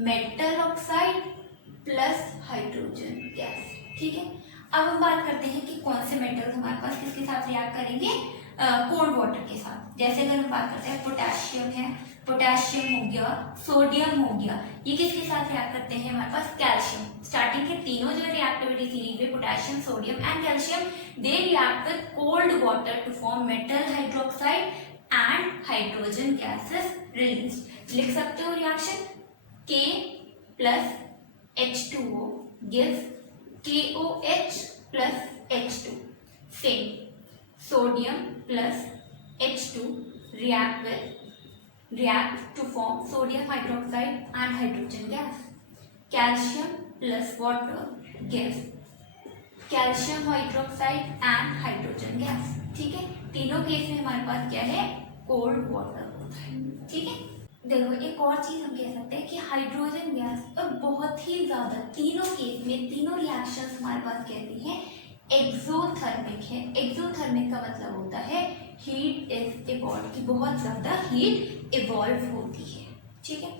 metal oxide plus hydrogen gas. ठीक है, अब हम बात करते हैं कि कौन से मेटल्स हमारे पास किसके साथ रिएक्ट करेंगे, कोल्ड वाटर के साथ। जैसे अगर हम बात करते हैं पोटेशियम है, पोटेशियम हो गया, सोडियम हो गया, ये किसके साथ रिएक्ट करते हैं हमारे पास, कैल्शियम। स्टार्टिंग के तीनों जो रिएक्टिविटी सीरीज में potassium, sodium and calcium, they react with cold water to form metal hydroxide and hydrogen gases release. लिख सकते हो reaction, K plus H2O gives KOH plus H2. Same, sodium plus H2 react to form sodium hydroxide and hydrogen gas. Calcium plus water gives calcium hydroxide and hydrogen gas. ठीक है, तीनों केस में हमारे पास क्या है, कोल्ड वाटर होता है। ठीक है, देखो एक और चीज हम कह सकते हैं कि हाइड्रोजन गैस, और बहुत ही ज्यादा तीनों केस में तीनों रिएक्शंस हमारे पास कहती हैं एक्सोथर्मिक है। एक्सोथर्मिक का मतलब होता है हीट इज इवॉल्व, की बहुत ज्यादा हीट इवॉल्व होती है। ठीक है,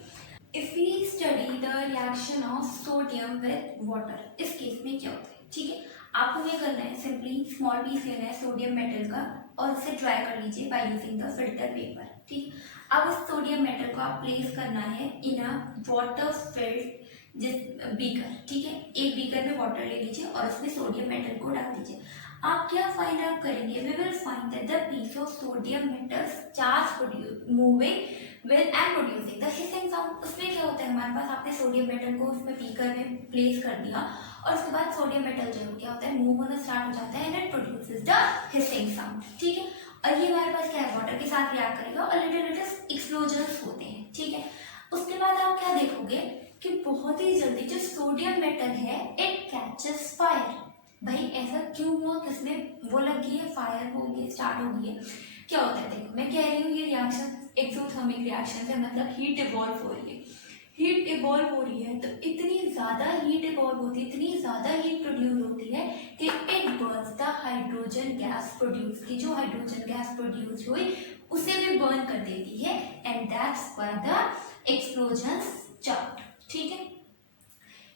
if we study the reaction of sodium with water, इस केस में क्या होता है। ठीक है, आपको ये करना है, सिंपली स्मॉल पीस लेना है सोडियम मेटल का और उसे ड्राई कर लीजिए by using the filter paper. ठीक, अब उस सोडियम मेटल को आप प्लेस करना है इन अ वाटर फिल्ड जिस बीकर, ठीक है, एक बीकर में वाटर ले लीजिए और उसमें सोडियम मेटल को डाल दीजिए। आप क्या फाइंड आउट करेंगे? We will find that the piece of sodium metals charge moving with and producing the hissing sound. उसमें क्या होता है हमारे पास, आपने सोडियम मेटल को उसमें बीकर में प्लेस कर दिया और उसके बाद सोडियम मेटल जो क्या होता है मूव होना स्टार्ट हो जाता है and it produces the hissing sound, ठीक है। और ये हमारे पास क्या है, वाटर के साथ रिएक्ट करेगा और लिटिल एक्सप्लोजन्स होते हैं, ठीक है। उसके बाद आप क्या देखोगे कि बहुत ही जल्दी जो सोडियम मेटल है इट कैचेस फायर। भाई ऐसा क्यों हुआ, किसमें वो लगी है, फायर हो गई, स्टार्ट हो गई है। क्या होता है, देखो मैं कह रही हूँ ये रिएक्शन एक्सोथर्मिक रिएक्शन है, मतलब हीट इवॉल्व हो रही है। हीट इवॉल्व हो रही है तो इतनी ज़्यादा हीट इवॉल्व होती है, इतनी ज़्यादा हीट प्रोड्यूस होती है कि it Burns the hydrogen gas produce की, जो हाइड्रोजन गैस प्रोड्यूस हुई उसे भी बर्न कर देती है and that's why the explosions start, ठीक है।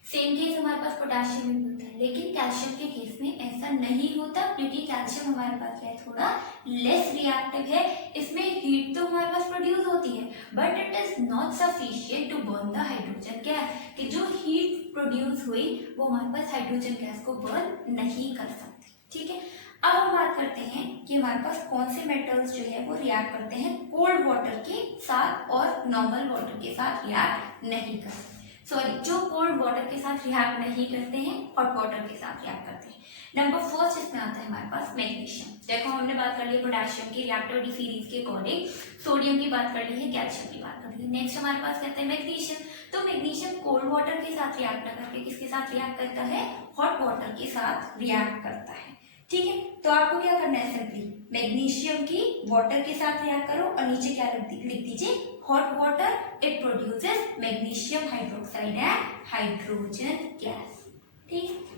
सेम केस हमारे पास पोटेशियम में होता है, लेकिन कैल्शियम के केस में ऐसा नहीं होता क्योंकि कैल्शियम हमारे पास क्या है, थोड़ा लेस रिएक्टिव है। इसमें हीट तो हमारे पास प्रोड्यूस होती है but it is not sufficient to burn the hydrogen gas, कि जो हीट प्रोड्यूस हुई वो हमारे पास हाइड्रोजन गैस को बर्न नहीं कर सकती, ठीक है। अब हम बात करते हैं कि हमारे पास कौन से मेटल्स जो है वो रिएक्ट करते हैं कोल्ड वाटर के साथ और नॉर्मल वाटर के साथ रिएक्ट नहीं करते। सॉरी, जो कोल्ड वाटर के साथ रिएक्ट नहीं करते हैं हॉट वाटर के साथ रिएक्ट करते हैं। नंबर फर्स्ट इसमें आता है हमारे पास मैग्नीशियम। देखो हमने बात कर ली पोटेशियम की रिएक्टिविटी सीरीज के अकॉर्डिंग, सोडियम की बात कर ली है, कैल्शियम की बात कर ली है। नेक्स्ट हमारे पास कहते हैं मैग्नीशियम। तो मैग्नीशियम कोल्ड वाटर के साथ रिएक्ट न करके किसके साथ रिएक्ट करता है, हॉट वाटर के साथ रिएक्ट करता है, ठीक है। तो आपको क्या करना है, सिंपली मैग्नीशियम की वाटर के साथ रिएक्ट करो और नीचे क्या लिख दीजिए, hot water, it produces magnesium hydroxide and hydrogen gas, ठीक।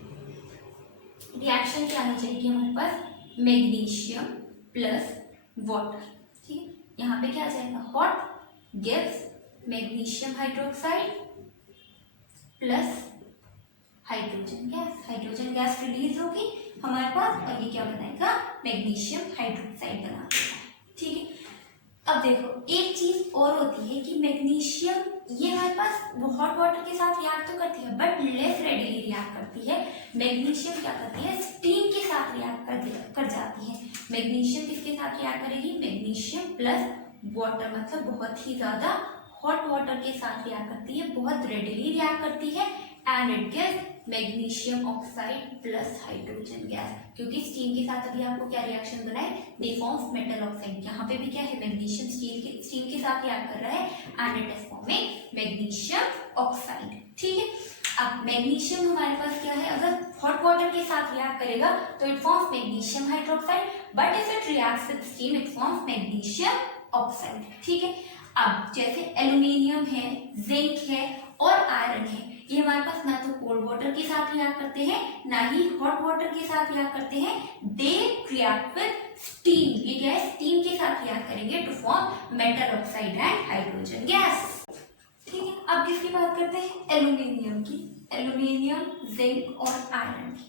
रिएक्शन क्या आनी चाहिए हमारे पास, मैग्नीशियम प्लस वाटर, ठीक है। यहाँ पे क्या आ जाएगा, hot gives magnesium hydroxide plus hydrogen gas. Hydrogen gas release होगी हमारे पास और ये क्या बनाएगा, मैग्नीशियम हाइड्रोक्साइड बना देगा, ठीक है। अब देखो एक चीज और होती है कि मैग्नीशियम ये हमारे पास हॉट वाटर के साथ रिएक्ट तो करती है बट लेस रेडिली रिएक्ट करती है। मैग्नीशियम क्या करती है, स्टीम के साथ रिएक्ट कर जाती है। मैग्नीशियम किसके साथ रिएक्ट करेगी, मैग्नीशियम प्लस वाटर, मतलब बहुत ही ज्यादा हॉट वाटर के साथ रिएक्ट करती है, बहुत रेडिली रिएक्ट करती है and it gives magnesium oxide plus hydrogen gas. क्योंकि स्टीम के साथ अभी आपको क्या रिएक्शन बनाए, दे फॉर्म्स मेटल ऑक्साइड। यहाँ पे भी क्या है, मैग्नीशियम स्टीम के साथ रिएक्ट कर रहा है and it is forming magnesium oxide, ठीक है। अब मैग्नीशियम हमारे पास क्या है, अगर हॉट वाटर के साथ रिएक्ट करेगा तो it forms magnesium hydroxide, but if it reacts with steam it forms magnesium oxide, ठीक है। अब जैसे एल्यूमिनियम है, जिंक है और आयरन है, ये हमारे पास ना तो कोल्ड वाटर के साथ रिएक्ट करते हैं ना ही हॉट वाटर के साथ रिएक्ट करते हैं, दे रिएक्ट विद स्टीम। ये क्या है, स्टीम के साथ रिएक्ट करेंगे to form metal oxide and hydrogen gas, ठीक है। अब किसकी बात करते हैं, एल्यूमिनियम की। एल्यूमिनियम, जिंक और आयरन की।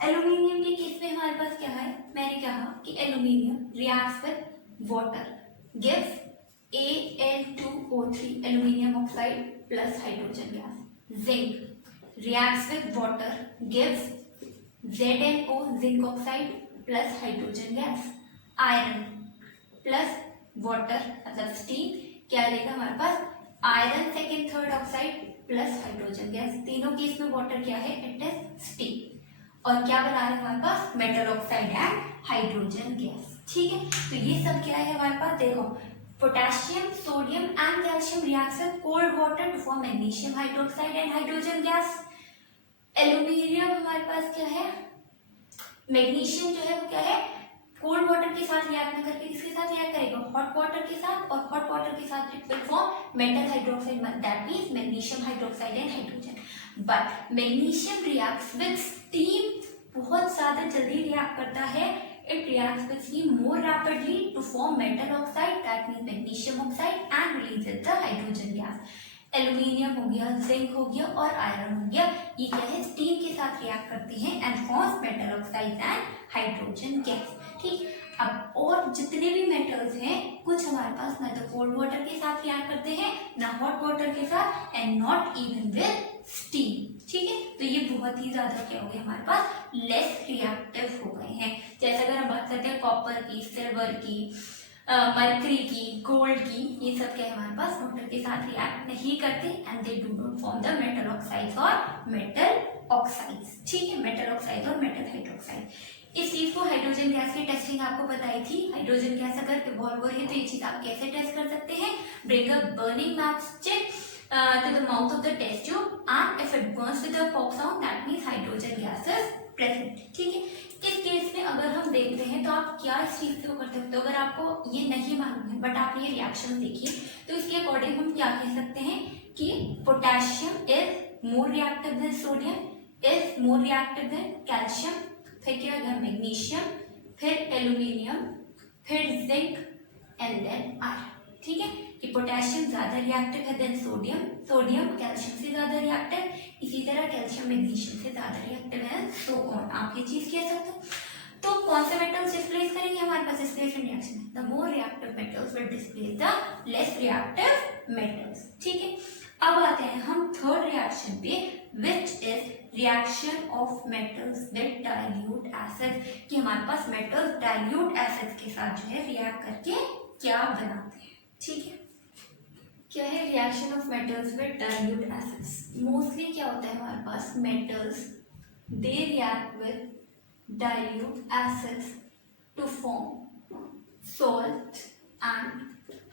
एल्यूमिनियम के केस में हमारे पास क्या है, मैंने कहा कि aluminium reacts with water, gives Al2O3 aluminium oxide plus hydrogen gas. Zinc reacts with water, gives ZnO zinc oxide plus hydrogen gas. Iron plus water मतलब steam क्या देगा हमारे पास, iron second third oxide plus hydrogen gas. तीनों केस में वाटर क्या है, इट इज स्टीम और क्या बना रहे हैं हमारे पास, metal oxide and hydrogen gas, ठीक है। तो ये सब क्या है हमारे पास, देखो potassium, sodium and calcium reacts with cold water to form magnesium hydroxide and hydrogen gas. Aluminium हमारे पास क्या है, मैग्नीशियम जो है वो क्या है, कोल्ड वाटर के साथ रिएक्ट न करके किसके साथ रिएक्ट करेगा, हॉट वाटर के साथ, और हॉट वाटर के साथ it will form metal hydroxide, that means magnesium hydroxide and hydrogen. But magnesium reacts with steam, बहुत ज्यादा जल्दी रिएक्ट करता है, it reacts with steam more rapidly to form metal oxide, that means magnesium oxide and releases the hydrogen gas. Aluminium हो गया, जिंक हो गया और आयरन हो गया, ये क्या है, स्टीम के साथ रिएक्ट करते हैं and forms metal oxide and hydrogen gas, ठीक। अब और जितने भी मेटल्स हैं कुछ हमारे पास ना तो कोल्ड वाटर के साथ रिएक्ट करते हैं ना हॉट वाटर के साथ and not even with steam. ठीक है, तो ये बहुत ही ज्यादा क्या हो गया हमारे पास लेस रिएक्टिव हो गए हैं। जैसे अगर हम बात करते हैं कॉपर की, सिल्वर की, मरकरी की, गोल्ड की, ये सब क्या है हमारे पास वाटर के साथ रिएक्ट नहीं करते and they do not form the metal oxides और मेटल ऑक्साइड्स। ठीक है, मेटल ऑक्साइड और मेटल हाइड्रोक्साइड। इस चीज को हाइड्रोजन गैस की टेस्टिंग आपको बताई थी। हाइड्रोजन गैस अगर इवॉल्व हो रही है तो ये चीज आप कैसे टेस्ट कर सकते हैं? Bring a burning matchstick to the mouth of the test tube and if it burns with a pop sound that means hydrogen gas is present। ठीक है, इस केस में अगर हम देखते हैं तो आप क्या इस चीज से कर सकते हो? अगर आपको ये नहीं मालूम है बट आपने ये रिएक्शन देखी तो इसके अकॉर्डिंग हम क्या कह सकते हैं कि potassium is more reactive than sodium, is more reactive then calcium, फिर क्या होगा मैग्नीशियम, फिर एल्यूमिनियम, फिर जिंक एंड देन आयरन। ठीक है, कि पोटेशियम ज्यादा रिएक्टिव है देन सोडियम, सोडियम कैल्शियम से ज्यादा रिएक्टिव, इसी तरह कैल्शियम मैग्नीशियम से ज्यादा रिएक्टिव है, सो ऑन। आप ये चीज कह सकते हो। तो कौन से मेटल्स डिस्प्लेस करेंगे हमारे पास displacement reaction? The more reactive metals will displace the less reactive metals. ठीक है, अब आते हैं हम थर्ड रिएक्शन पे which is reaction of metals with dilute acid. कि हमारे पास मेटल्स डाइल्यूट एसिड के साथ जो है रिएक्ट करके क्या बनाते हैं। ठीक है, क्या है reaction of metals with dilute acids? Mostly क्या होता है हमारे पास metals they react with dilute acids to form salt and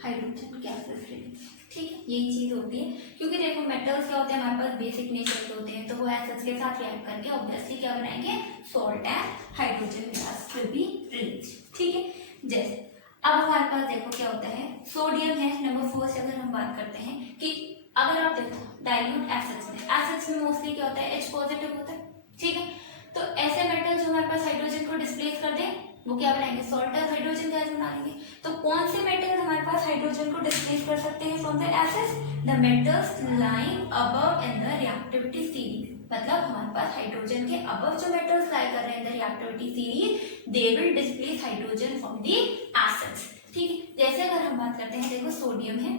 hydrogen gases release. ठीक है, यही चीज होती है क्योंकि देखो मेटल्स क्या होते हैं हमारे पास बेसिक नेचर के होते हैं तो वो एसिड्स के साथ रिएक्ट करके ऑब्वियसली क्या बनाएंगे salt and hydrogen gas will be release. ठीक है, जैसे अब हमारे पास देखो क्या होता है सोडियम है नंबर 4 से अगर हम बात करते हैं कि अगर आप देखो डाइल्यूट एसिड्स में मोस्टली क्या होता है H पॉजिटिव होता है। ठीक है, तो ऐसे मेटल जो हमारे पास हाइड्रोजन को डिस्प्लेस कर दें वो क्या बनाएंगे सॉल्ट और हाइड्रोजन गैस बना लेंगे। तो कौन से मेटल हमारे पास हाइड्रोजन को डिस्प्लेस कर सकते हैं from the acids? The metals lying above in the reactivity series. मतलब हमारे पास हाइड्रोजन के अबव जो मेटल्स लाई कर रहे हैं in the reactivity series they will displace hydrogen from the acids. ठीक है, जैसे अगर हम बात करते हैं देखो सोडियम है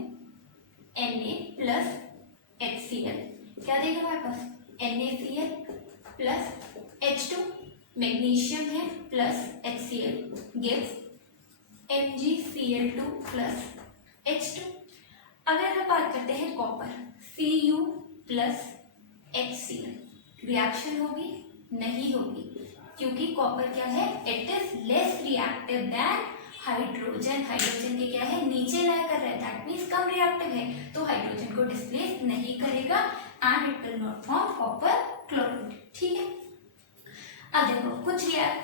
Na प्लस HCl, क्या देगा हमारे पास NaCl प्लस H2, मैग्नीशियम है plus HCl gives MgCl2 plus H2। अगर हम बात करते हैं copper Cu plus HCl, reaction होगी? नहीं होगी, क्योंकि कॉपर क्या है it is less reactive than hydrogen. Hydrogen के क्या है नीचे लाई कर रहा है दैट मींस कम रिएक्टिव है तो हाइड्रोजन को डिस्प्लेस नहीं करेगा and it will not form copper chloride. ठीक है, अब देखो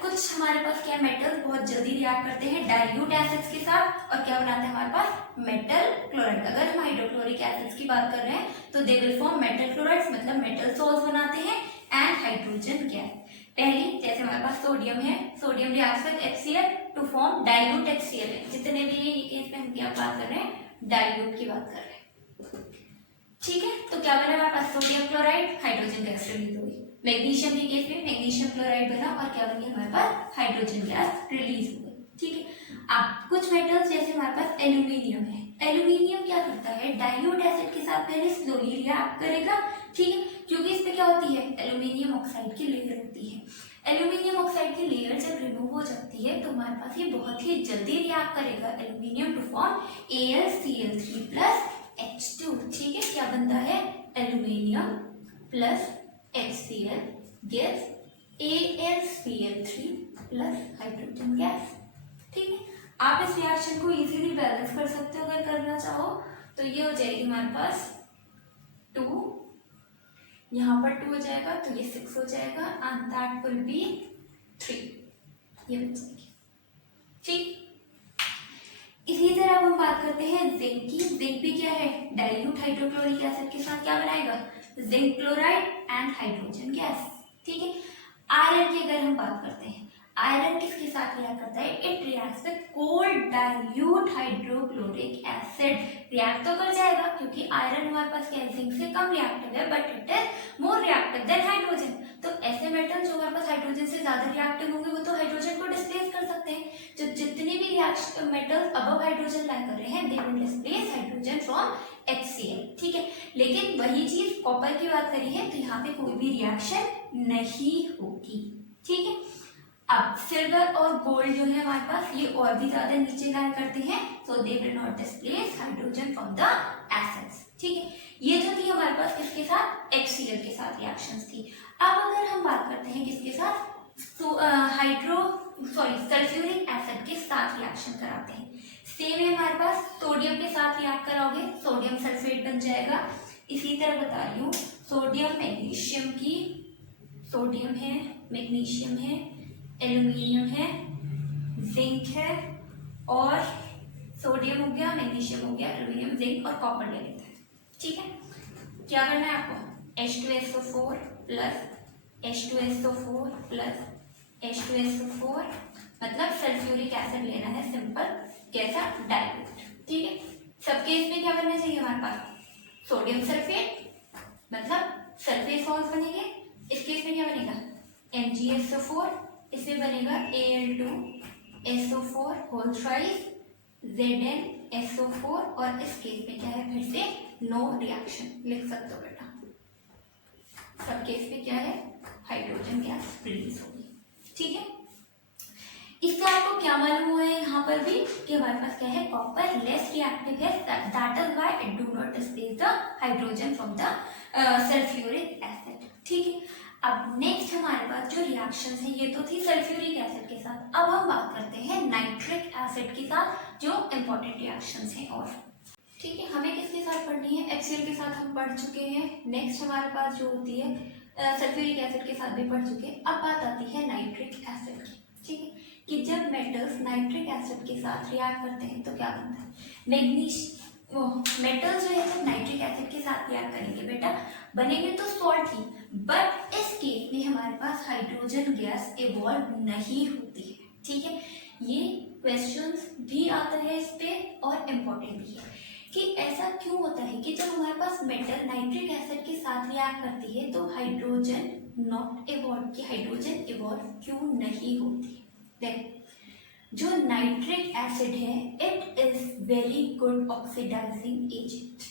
कुछ हमारे पास क्या मेटल्स बहुत जल्दी रिएक्ट करते हैं डाइल्यूट एसिड्स के साथ और क्या बनाते हैं हमारे पास मेटल क्लोराइड। अगर हम हाइड्रोक्लोरिक एसिड्स की बात कर रहे हैं तो they will form metal chlorides मतलब मेटल सॉल्ट्स बनाते हैं एंड हाइड्रोजन गैस। पहली जैसे हमारे पास सोडियम है, sodium reacts with HCl to form dilute HCl है। जितने भी ये केस में हम क्या बात कर रहे हैं डाइल्यूट की बात कर रहे हैं। ठीक है, तो क्या बना हमारे पास sodium chloride hydrogen gas release हुई। मैग्नीशियम के केस में मैग्नीशियम क्लोराइड बना और क्या बनी हमारे पास हाइड्रोजन गैस रिलीज हो गई। ठीक है, अब कुछ मेटल्स जैसे हमारे पास एल्यूमिनियम है, एल्यूमिनियम क्या करता है डाइल्यूट एसिड के साथ पहले स्लोली रिएक्ट करेगा। ठीक है, क्योंकि इसमें क्या होती है एल्यूमिनियम ऑक्साइड की लेयर होती है। एल्यूमिनियम ऑक्साइड की लेयर जब रिमूव हो जाती है तो हमारे पास ये बहुत ही जल्दी रिएक्ट करेगा aluminium to form AlCl3 plus H2। ठीक है, क्या बनता है aluminium plus HCl gives AlCl3 plus hydrogen gas. ठीक है, आप इस रिएक्शन को इजीली बैलेंस कर सकते हो अगर करना चाहो तो ये हो जाएगी हमारे पास 2, यहाँ पर 2 हो जाएगा तो ये 6 हो जाएगा एंड दैट विल बी 3, ये बन जाएगी। ठीक, इसी तरह हम बात करते हैं जिंक की। जिंक भी क्या है डाइल्यूट हाइड्रोक्लोरिक एसिड के साथ क्या बनाएगा zinc chloride and hydrogen gas. ठीक है, आयरन की अगर हम बात करते हैं आयरन किसके साथ रिएक्ट करता है? It reacts with cold dilute hydrochloric acid. React तो कर जाएगा क्योंकि आयरन हमारे पास क्या है, जिंक से कम रिएक्टिव है, but it is more reactive than hydrogen. तो ऐसे मेटल जो हमारे पास हाइड्रोजन से ज्यादा रिएक्टिव होंगे वो तो हाइड्रोजन को डिस्प्लेस कर सकते हैं। जो जितने भी रिएक्शन मेटल्स अबव हाइड्रोजन लाई कर रहे हैं, they will displace hydrogen from HCl, ठीक है। लेकिन वही चीज कॉपर की बात करी है तो यहाँ पे कोई भी रिएक्शन नहीं होगी, ठीक है। अब सिल्वर और गोल्ड जो है हमारे पास, ये और भी ज्यादा नीचे लाई करते हैं, so they will not displace hydrogen from the acids, ठीक है। ये जो थी हमारे पास किसके साथ, HCl के साथ रिएक्शंस थी। अब अगर हम बात करते हैं किसके साथ, तो सल्फ्यूरिक एसिड के साथ रिएक्शन कराते हैं। सेम है हमारे पास, सोडियम के साथ रिएक्ट कराओगे, सोडियम सल्फेट बन जाएगा। इसी तरह बता रही हूँ, सोडियम मैग्नीशियम की, सोडियम है, मैग्नीशियम है, एल्यूमिनियम है, जिंक है, और सोडियम हो गया, मैग्नीशियम हो गया, एल्यूमिनियम, जिंक और कॉपर ले लेते हैं, ठीक है। क्या करना है आपको, H2SO4 plus H2SO4 plus H2SO4 मतलब सल्फ्यूरिक एसिड लेना है, सिंपल, कैसा, डाइल्यूट, ठीक है। सबके इसमें क्या बनना चाहिए हमारे पास, सोडियम सल्फेट मतलब सल्फेट सॉल्ट बनेंगे। इसके इसमें क्या बनेगा, MgSO4, इसमें बनेगा Al2SO4 होल थ्राइस ZnSO4, और इस केस में क्या है, फिर से नो रिएक्शन लिख सकते हो बेटा। सब केस में क्या है, हाइड्रोजन गैस रिलीज होगी, ठीक है। इससे आपको क्या मालूम हुआ है यहाँ पर भी कि हमारे पास क्या है, कॉपर लेस रिएक्टिव है, that is why it do not displace the hydrogen from the sulphuric acid, ठीक है। अब नेक्स्ट हमारे पास जो रिएक्शंस है, ये तो थी सल्फ्यूरिक एसिड के साथ। अब हम बात करते हैं नाइट्रिक एसिड के साथ, जो इंपॉर्टेंट रिएक्शंस हैं, और ठीक है, हमें किसके साथ पढ़नी है, HCl के साथ हम पढ़ चुके हैं। नेक्स्ट हमारे पास जो होती है सल्फ्यूरिक एसिड के साथ भी पढ़ चुके हैं। अब बात आती है नाइट्रिक एसिड की, ठीक है, कि जब मेटल्स नाइट्रिक एसिड के साथ रिएक्ट करते हैं तो क्या बनता है, मेटल्स जो है जब नाइट्रिक एसिड के साथ रिएक्ट करेंगे बेटा, बनेंगे तो सॉल्ट ही, बट इस केस में हमारे पास हाइड्रोजन गैस इवॉल्व नहीं होती है, ठीक है। ये क्वेश्चंस भी आता है इस पे, और इम्पोर्टेंट भी है कि ऐसा क्यों होता है कि जब हमारे पास मेटल नाइट्रिक एसिड के साथ रिएक्ट करती है तो हाइड्रोजन नॉट इवॉल्व, कि हाइड्रोजन इवॉल्व क्यों नहीं होती। देख, जो नाइट्रिक एसिड है, it is very good oxidising agent.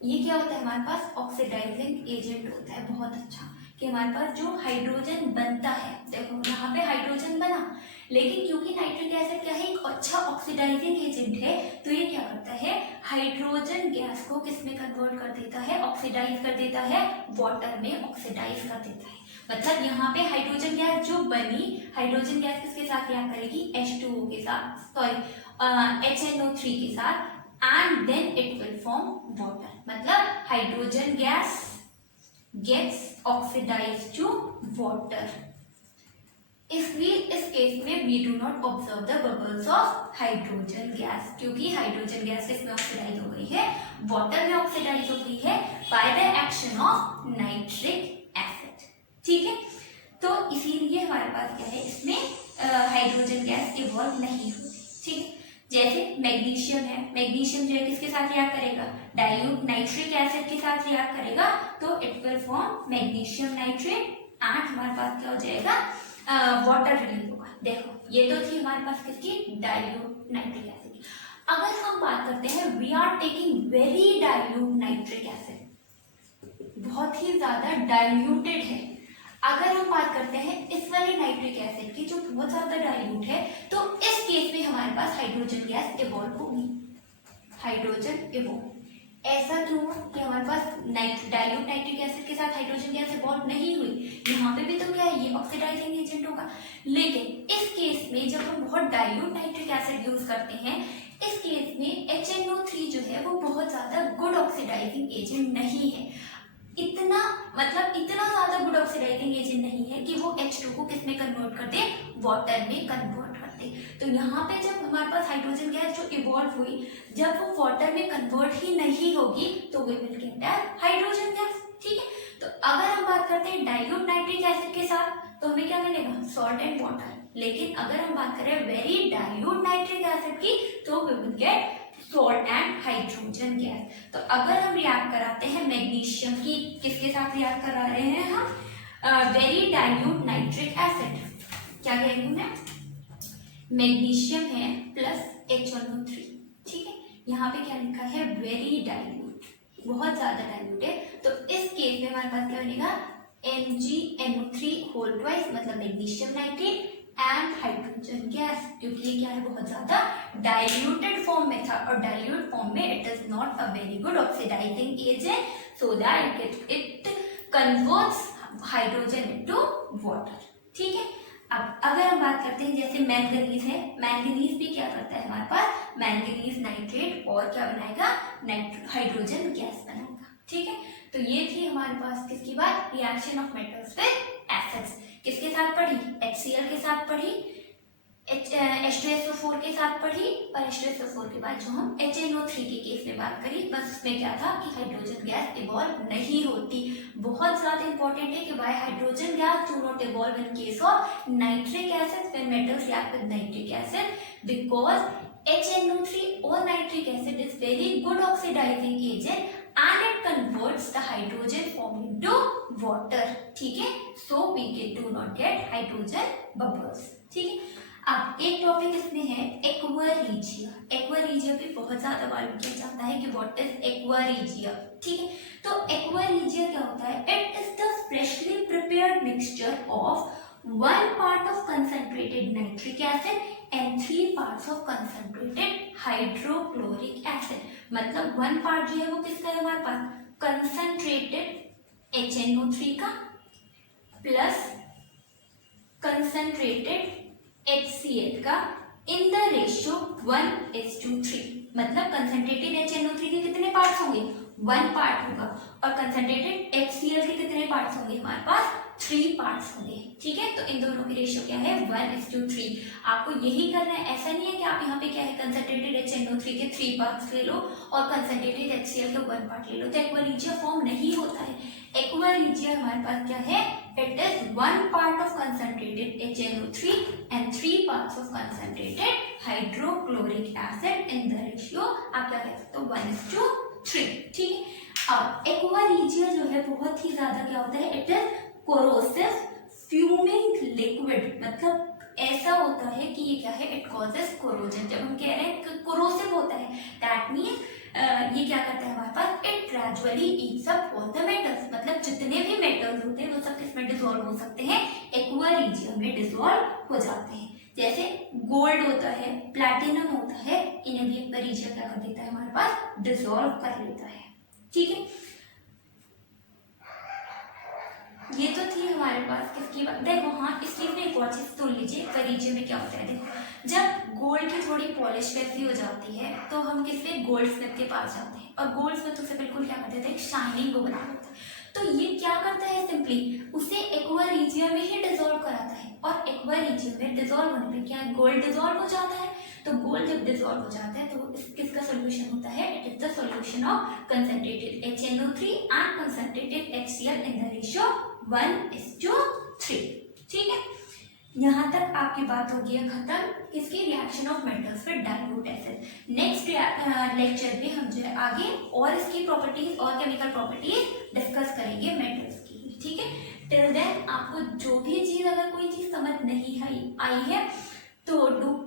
ये क्या होता है, हमारे पास ऑक्सीडाइजिंग एजेंट होता है, बहुत अच्छा, कि हमारे पास जो हाइड्रोजन बनता है, देखो यहाँ पे हाइड्रोजन बना, लेकिन क्योंकि नाइट्रिक एसिड क्या है, एक अच्छा ऑक्सीडाइजिंग एजेंट है, तो ये क्या करता है, हाइड्रोजन गैस को किस में कन्वर्ट कर देता है, ऑक्सीडाइज कर देता है, वाटर में ऑक्सीडाइज कर देता है। मतलब यहाँ पे हाइड्रोजन गैस जो बनी, हाइड्रोजन गैस किसके साथ रिएक्ट करेगी, H2O के साथ, सॉरी HNO3 के साथ, and then it will form water. मतलब hydrogen gas gets oxidized to water, इसलिए इस केस में we do not observe the bubbles of hydrogen gas, क्योंकि हाइड्रोजन गैस किसमें ऑक्सीडाइज हो गई है, वाटर में ऑक्सीडाइज हो गई है by the action of nitric acid, ठीक है। तो इसीलिए हमारे पास क्या है, इसमें हाइड्रोजन गैस इवॉल्व नहीं होती, ठीक है। जैसे मैग्नीशियम है, मैग्नीशियम जो है किसके साथ रिएक्ट करेगा, डाइल्यूट नाइट्रिक एसिड के साथ रिएक्ट करेगा, तो it will form magnesium nitrate, and हमारे पास क्या हो जाएगा, वाटर रिलीज होगा। देखो, ये तो थी हमारे पास किसकी, डाइल्यूट नाइट्रिक एसिड। अगर हम बात करते हैं, we are taking very dilute nitric acid, बहुत ही ज्यादा डाइल्यूटेड है। अगर हम बात करते हैं इस वाले नाइट्रिक एसिड की, जो बहुत ज्यादा डाइल्यूट है, तो इस केस में हमारे पास हाइड्रोजन गैस इवॉल्व होगी, हाइड्रोजन इवॉल्व। ऐसा क्यों कि हमारे पास डाइल्यूट नाइट्रिक एसिड के साथ हाइड्रोजन गैस इवॉल्व नहीं हुई, यहाँ पे भी तो क्या है, ये ऑक्सीडाइजिंग एजेंट होगा। लेकिन इस केस में जब हम बहुत डाइल्यूट नाइट्रिक एसिड यूज करते हैं, इस केस में HNO3 जो है वो बहुत ज्यादा गुड ऑक्सीडाइजिंग एजेंट नहीं है, इतना ज्यादा गुड ऑक्सीडाइजिंग एजेंट नहीं है कि वो H2 को किस में कन्वर्ट कर दे, वाटर में कन्वर्ट कर दे। तो यहाँ पे जब हमारे पास हाइड्रोजन गैस जो इवॉल्व हुई, जब वो वाटर में कन्वर्ट ही नहीं होगी, तो we will get hydrogen gas, ठीक है। तो अगर हम बात करते हैं डाइल्यूट नाइट्रिक एसिड के साथ तो हमें क्या मिलेगा, सॉल्ट एंड वाटर। लेकिन अगर हम बात करें वेरी डाइल्यूट नाइट्रिक एसिड की तो we will get salt and hydrogen gas. तो अगर हम रिएक्ट कराते हैं मैग्नीशियम की, किसके साथ रिएक्ट करा रहे हैं हम, वेरी डाइल्यूट नाइट्रिक एसिड, क्या कहेंगे मैं, मैग्नीशियम है प्लस HNO3, ठीक है। यहाँ पे क्या लिखा है, वेरी डाइल्यूट, बहुत ज्यादा डाइल्यूट है। तो इस केस में हमारे पास क्या बनेगा, MgNO3 होल ट्वाइस, मतलब magnesium nitrate and hydrogen gas, क्योंकि ये क्या है, बहुत ज्यादा डाइल्यूटेड फॉर्म में था, और डाइल्यूट फॉर्म में it is not a very good oxidising agent, so that it converts hydrogen into water, ठीक है। अब अगर हम बात करते हैं जैसे मैंगनीज है, मैंगनीज भी क्या करता है हमारे पास, मैंगनीज नाइट्रेट और क्या बनाएगा, हाइड्रोजन गैस बनाएगा, ठीक है। तो ये थी हमारे पास किसकी बात, reaction of metals with acids. किसके साथ पढ़ी, HCl के साथ पढ़ी, H2SO4 के साथ पढ़ी, और H2SO4 के बाद जो हम HNO3 के केस में बात करी, बस उसमें क्या था कि हाइड्रोजन गैस इवॉल्व नहीं होती। बहुत ज्यादा इंपॉर्टेंट है कि why hydrogen gas do not evolve in case of nitric acid when metals react with nitric acid, because HNO3 or nitric acid is very good oxidizing agent and it converts the hydrogen form into water, ठीक है। So we do not get hydrogen bubbles, ठीक है। अब एक टॉपिक इसमें है एक्वारीजिया। एक्वारीजिया भी बहुत ज्यादा मालूम किया जाता है कि व्हाट इज एक्वारीजिया, ठीक है। तो एक्वारीजिया क्या होता है, it is the freshly prepared mixture of 1 part of concentrated nitric acid and 3 parts of concentrated hydrochloric acid। मतलब 1 part जो है वो किसका है हमारे पास, कंसंट्रेटेड HNO3 का प्लस कंसंट्रेटेड HCl का इन द रेशियो 1:3। मतलब कंसंट्रेटेड HNO3 के कितने पार्ट्स होंगे, 1 पार्ट होगा, और कंसंट्रेटेड HCl के कितने पार्ट्स होंगे हमारे पास, 3 पार्ट्स होंगे, ठीक है। तो इन दोनों की रेशियो क्या है, 1:3। आपको यही करना है, ऐसा नहीं है कि आप यहाँ पे क्या है कंसंट्रेटेड HNO3 के 3 पार्ट्स ले लो और कंसंट्रेटेड HCl के 1 पार्ट ले लो, तो एक्वारीजिया फॉर्म नहीं होता है। एक्वारीजिया हमारे पास क्या है, it is 1 part of concentrated HNO3 and 3 parts of concentrated hydrochloric acid in the ratio, आप क्या कह सकते हो, 1:3, ठीक है। अब एक्वारीजिया जो है बहुत ही ज्यादा क्या होता है, it is corrosive fuming liquid, मतलब ऐसा होता है कि ये क्या है, इट कॉजेस कोरोजन। जब हम कह रहे हैं कोरोसिव होता है, दैट मीन्स ये क्या करता है हमारे पास, it gradually eats up all the metals, मतलब जितने भी मेटल्स होते हैं वो सब किसमें डिसॉल्व हो सकते हैं, एक्वारीजिया में डिसॉल्व हो जाते हैं। जैसे गोल्ड होता है, प्लैटिनम होता है, इन्हें भी एक्वारीजिया क्या कर देता है हमारे पास, डिसॉल्व कर लेता है, ठीक है। ये तो थी हमारे पास किसकी बात, देखो हाँ इस चीज में एक और चीज तो लीजिए, एक्वारीजिया में क्या होता है, देखो जब गोल्ड की थोड़ी पॉलिश वैसी हो जाती है तो हम किससे, गोल्ड स्मिथ के पास जाते हैं, और गोल्ड स्मिथ उसे बिल्कुल क्या कर देता है, शाइनिंग को बना देता है। तो ये क्या करता है, सिंपली उसे एक्वारीजिया में ही डिसॉल्व कराता है, और एक्वारीजिया में डिसॉल्व होने पे क्या, गोल्ड डिसॉल्व हो जाता है। तो गोल्ड जब डिसॉल्व हो जाता है तो किसका सोल्यूशन होता है, it is the solution of concentrated HNO3 and concentrated HCl in the ratio 1:3, ठीक है। यहाँ तक आपकी बात होगी है खत्म किसकी, reaction of metals with dilute acid. Next lecture में हम जो है आगे और इसकी प्रॉपर्टीज और केमिकल प्रॉपर्टीज डिस्कस करेंगे मेटल्स की, ठीक है। टिल देन आपको जो भी चीज, अगर कोई चीज समझ नहीं आई है तो do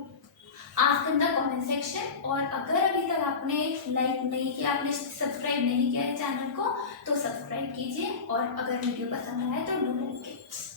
ask in the comment section, और अगर अभी तक आपने लाइक नहीं किया, आपने सब्सक्राइब नहीं किया है चैनल को तो सब्सक्राइब कीजिए, और अगर वीडियो पसंद आया तो डू लाइक इट।